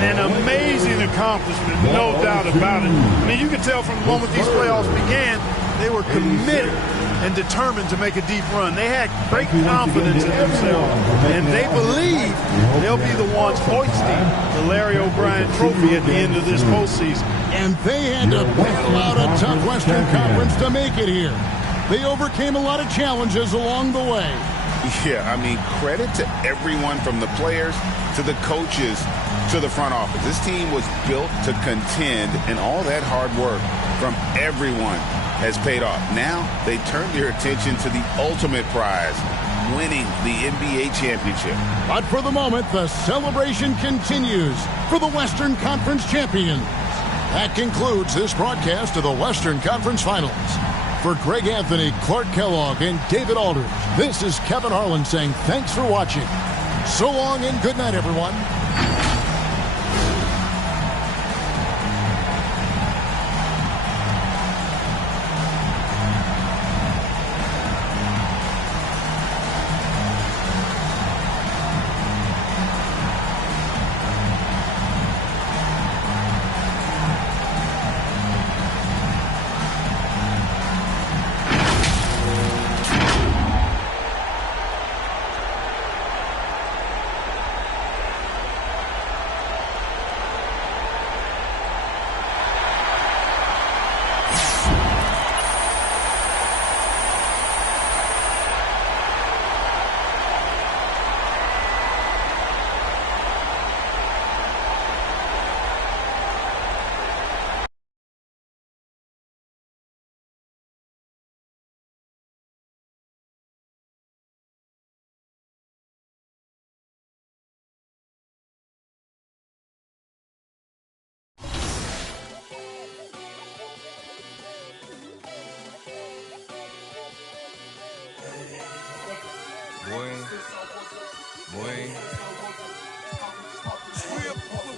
An amazing accomplishment, no doubt about it. I mean, you can tell from the moment these playoffs began, they were committed and determined to make a deep run. They had great confidence in themselves, and they believe they'll be the ones hoisting the Larry O'Brien trophy at the end of this postseason. And they had to battle out a tough Western Conference to make it here. They overcame a lot of challenges along the way. Yeah, I mean, credit to everyone from the players to the coaches to the front office. This team was built to contend, and all that hard work from everyone has paid off. Now they turn their attention to the ultimate prize, winning the NBA championship. But for the moment, the celebration continues for the Western Conference champions. That concludes this broadcast of the Western Conference Finals. For Greg Anthony, Clark Kellogg, and David Aldridge, this is Kevin Harlan saying thanks for watching. So long and good night, everyone.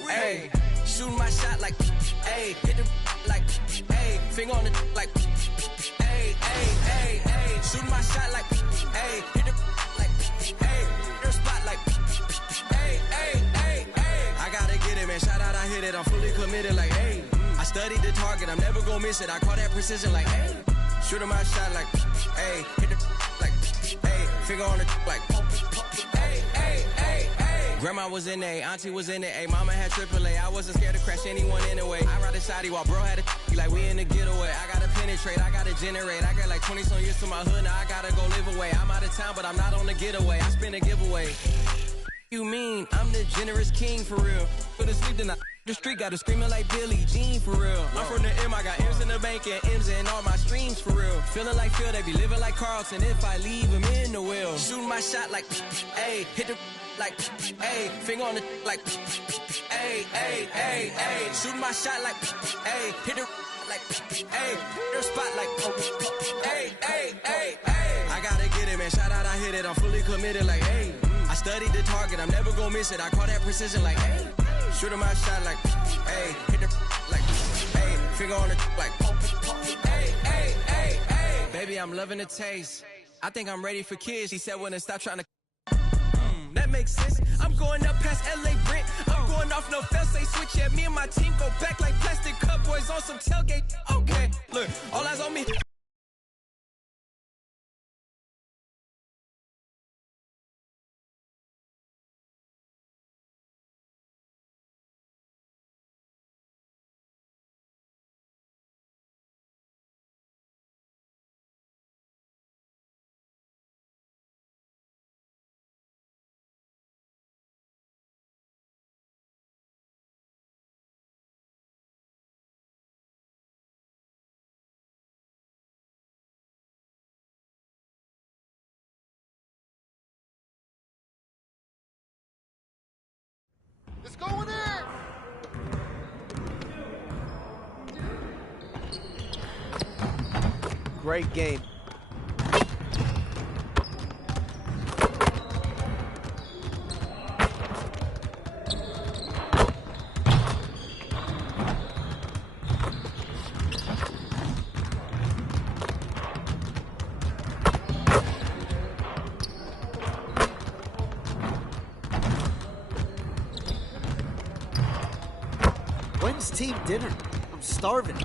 Hey, shooting my shot like, hey, hit the like, hey, finger on the like, hey, hey, hey, hey, shooting my shot like, hey, hit the like, hey, their spot like, hey, hey, hey, hey. I gotta get it, man. Shout out, I hit it. I'm fully committed, like, hey. I studied the target. I'm never gonna miss it. I call that precision, like, hey. Shooting my shot like, hey, hit the like, hey, finger on the like, hey, hey, hey, hey. Grandma was in there, auntie was in there, hey, mama had AAA. I wasn't scared to crash anyone anyway. I ride a shotty while bro had a like we in the getaway. I gotta penetrate, I gotta generate. I got like 20 some years to my hood, now I gotta go live away. I'm out of town, but I'm not on the getaway. I spin a giveaway. You mean I'm the generous king for real? Go to sleep tonight. The street got her screaming like Billie Jean for real. I'm from the M, I got M's in the bank and M's in all my streams for real. Feeling like Phil, they be living like Carlton if I leave him in the wheel. Shooting my shot like, hey, hit the like, hey, finger on the like, hey, hey, hey, hey. Shooting my shot like, hey, hit the like, hey, their spot like, hey, hey, hey, hey. I gotta get it, man. Shout out, I hit it. I'm fully committed, like, hey. I studied the target. I'm never gonna miss it. I call that precision, like, hey. Shooting my shot like, hey, hit the like, hey, finger on the like, hey, hey, hey, hey. Baby, I'm loving the taste. I think I'm ready for kids. She said, when to stop trying to. That makes sense. I'm going up past LA Brent. I'm going off no fail, say switch. Yeah, me and my team go back like plastic cup boys on some tailgate. Okay, look, all eyes on me. It's going in! Great game. When's team dinner? I'm starving.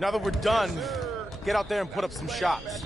Now that we're done, get out there and put up some shots.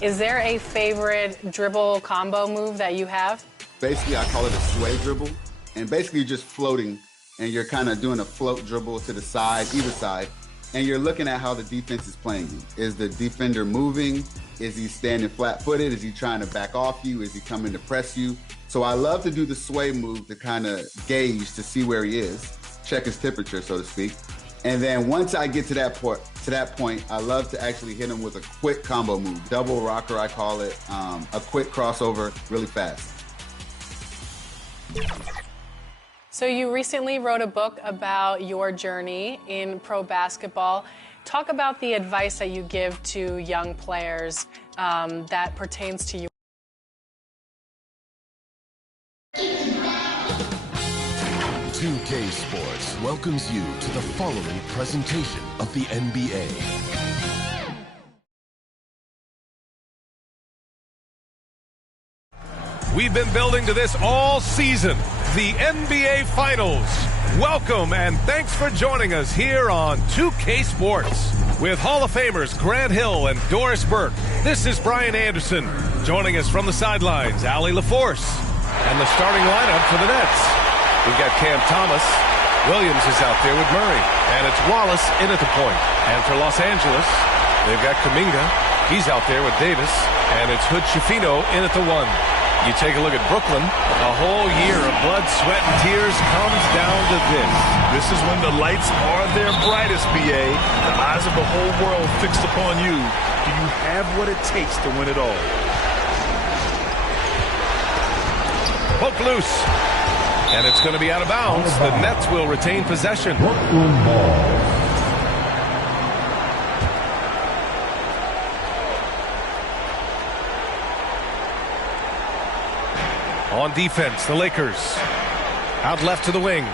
Is there a favorite dribble combo move that you have? Basically, I call it a sway dribble. And basically, you're just floating, and you're kind of doing a float dribble to the side, either side. And you're looking at how the defense is playing you. Is the defender moving? Is he standing flat-footed? Is he trying to back off you? Is he coming to press you? So I love to do the sway move to kind of gauge to see where he is, check his temperature, so to speak. And then once I get to that point, I love to actually hit him with a quick combo move, double rocker, I call it, a quick crossover, really fast. So you recently wrote a book about your journey in pro basketball. Talk about the advice that you give to young players that pertains to you. K Sports welcomes you to the following presentation of the NBA. We've been building to this all season, the NBA Finals. Welcome and thanks for joining us here on 2K Sports. With Hall of Famers Grant Hill and Doris Burke, this is Brian Anderson. Joining us from the sidelines, Allie LaForce. And the starting lineup for the Nets. We've got Cam Thomas. Williams is out there with Murray. And it's Wallace in at the point. And for Los Angeles, they've got Kuminga. He's out there with Davis. And it's Hood Schifino in at the one. You take a look at Brooklyn. A whole year of blood, sweat, and tears comes down to this. This is when the lights are their brightest, BA. The eyes of the whole world fixed upon you. Do you have what it takes to win it all? Poke loose. And it's going to be out of bounds. The Nets will retain possession. On defense, the Lakers. Out left to the wing.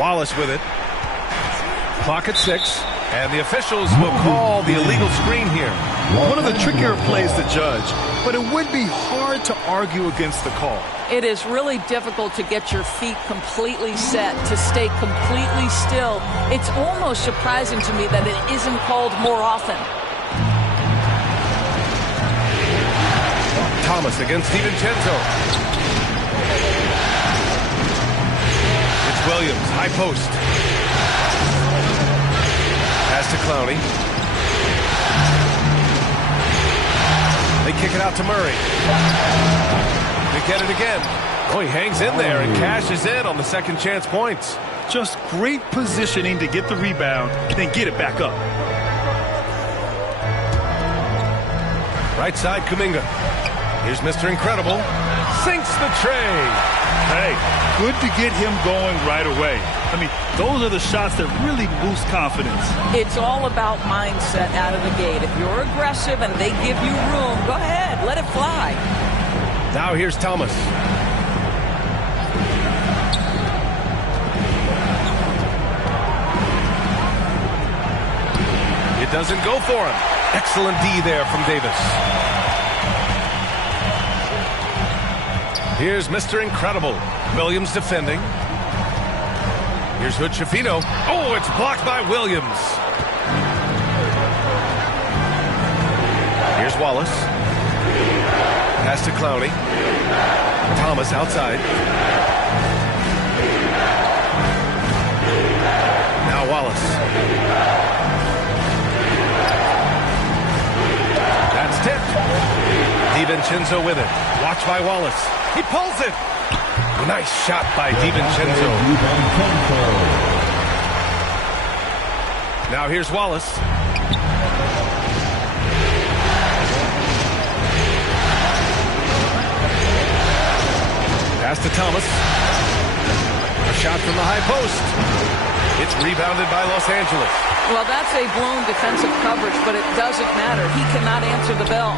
Wallace with it. Clock at 6, and the officials will call the illegal screen here. One of the trickier plays to judge, but it would be hard to argue against the call. It is really difficult to get your feet completely set, to stay completely still. It's almost surprising to me that it isn't called more often. Thomas against DiVincenzo. It's Williams, high post. Pass to Clowney. They kick it out to Murray. They get it again. Oh, he hangs in there and cashes in on the second chance points. Just great positioning to get the rebound, then get it back up. Right side, Kuminga. Here's Mr. Incredible. Sinks the tray. Hey, good to get him going right away. I mean, those are the shots that really boost confidence. It's all about mindset out of the gate. If you're aggressive and they give you room, go ahead, let it fly. Now here's Thomas. It doesn't go for him. Excellent D there from Davis. Here's Mr. Incredible. Williams defending. Here's Hood Schifino. Oh, it's blocked by Williams. Here's Wallace. Pass to Clowney. Thomas outside. Now Wallace. That's tipped. DiVincenzo with it. Watch by Wallace. He pulls it. Nice shot by DiVincenzo. Now here's Wallace. Pass to Thomas. A shot from the high post. It's rebounded by Los Angeles. Well, that's a blown defensive coverage, but it doesn't matter. He cannot answer the bell.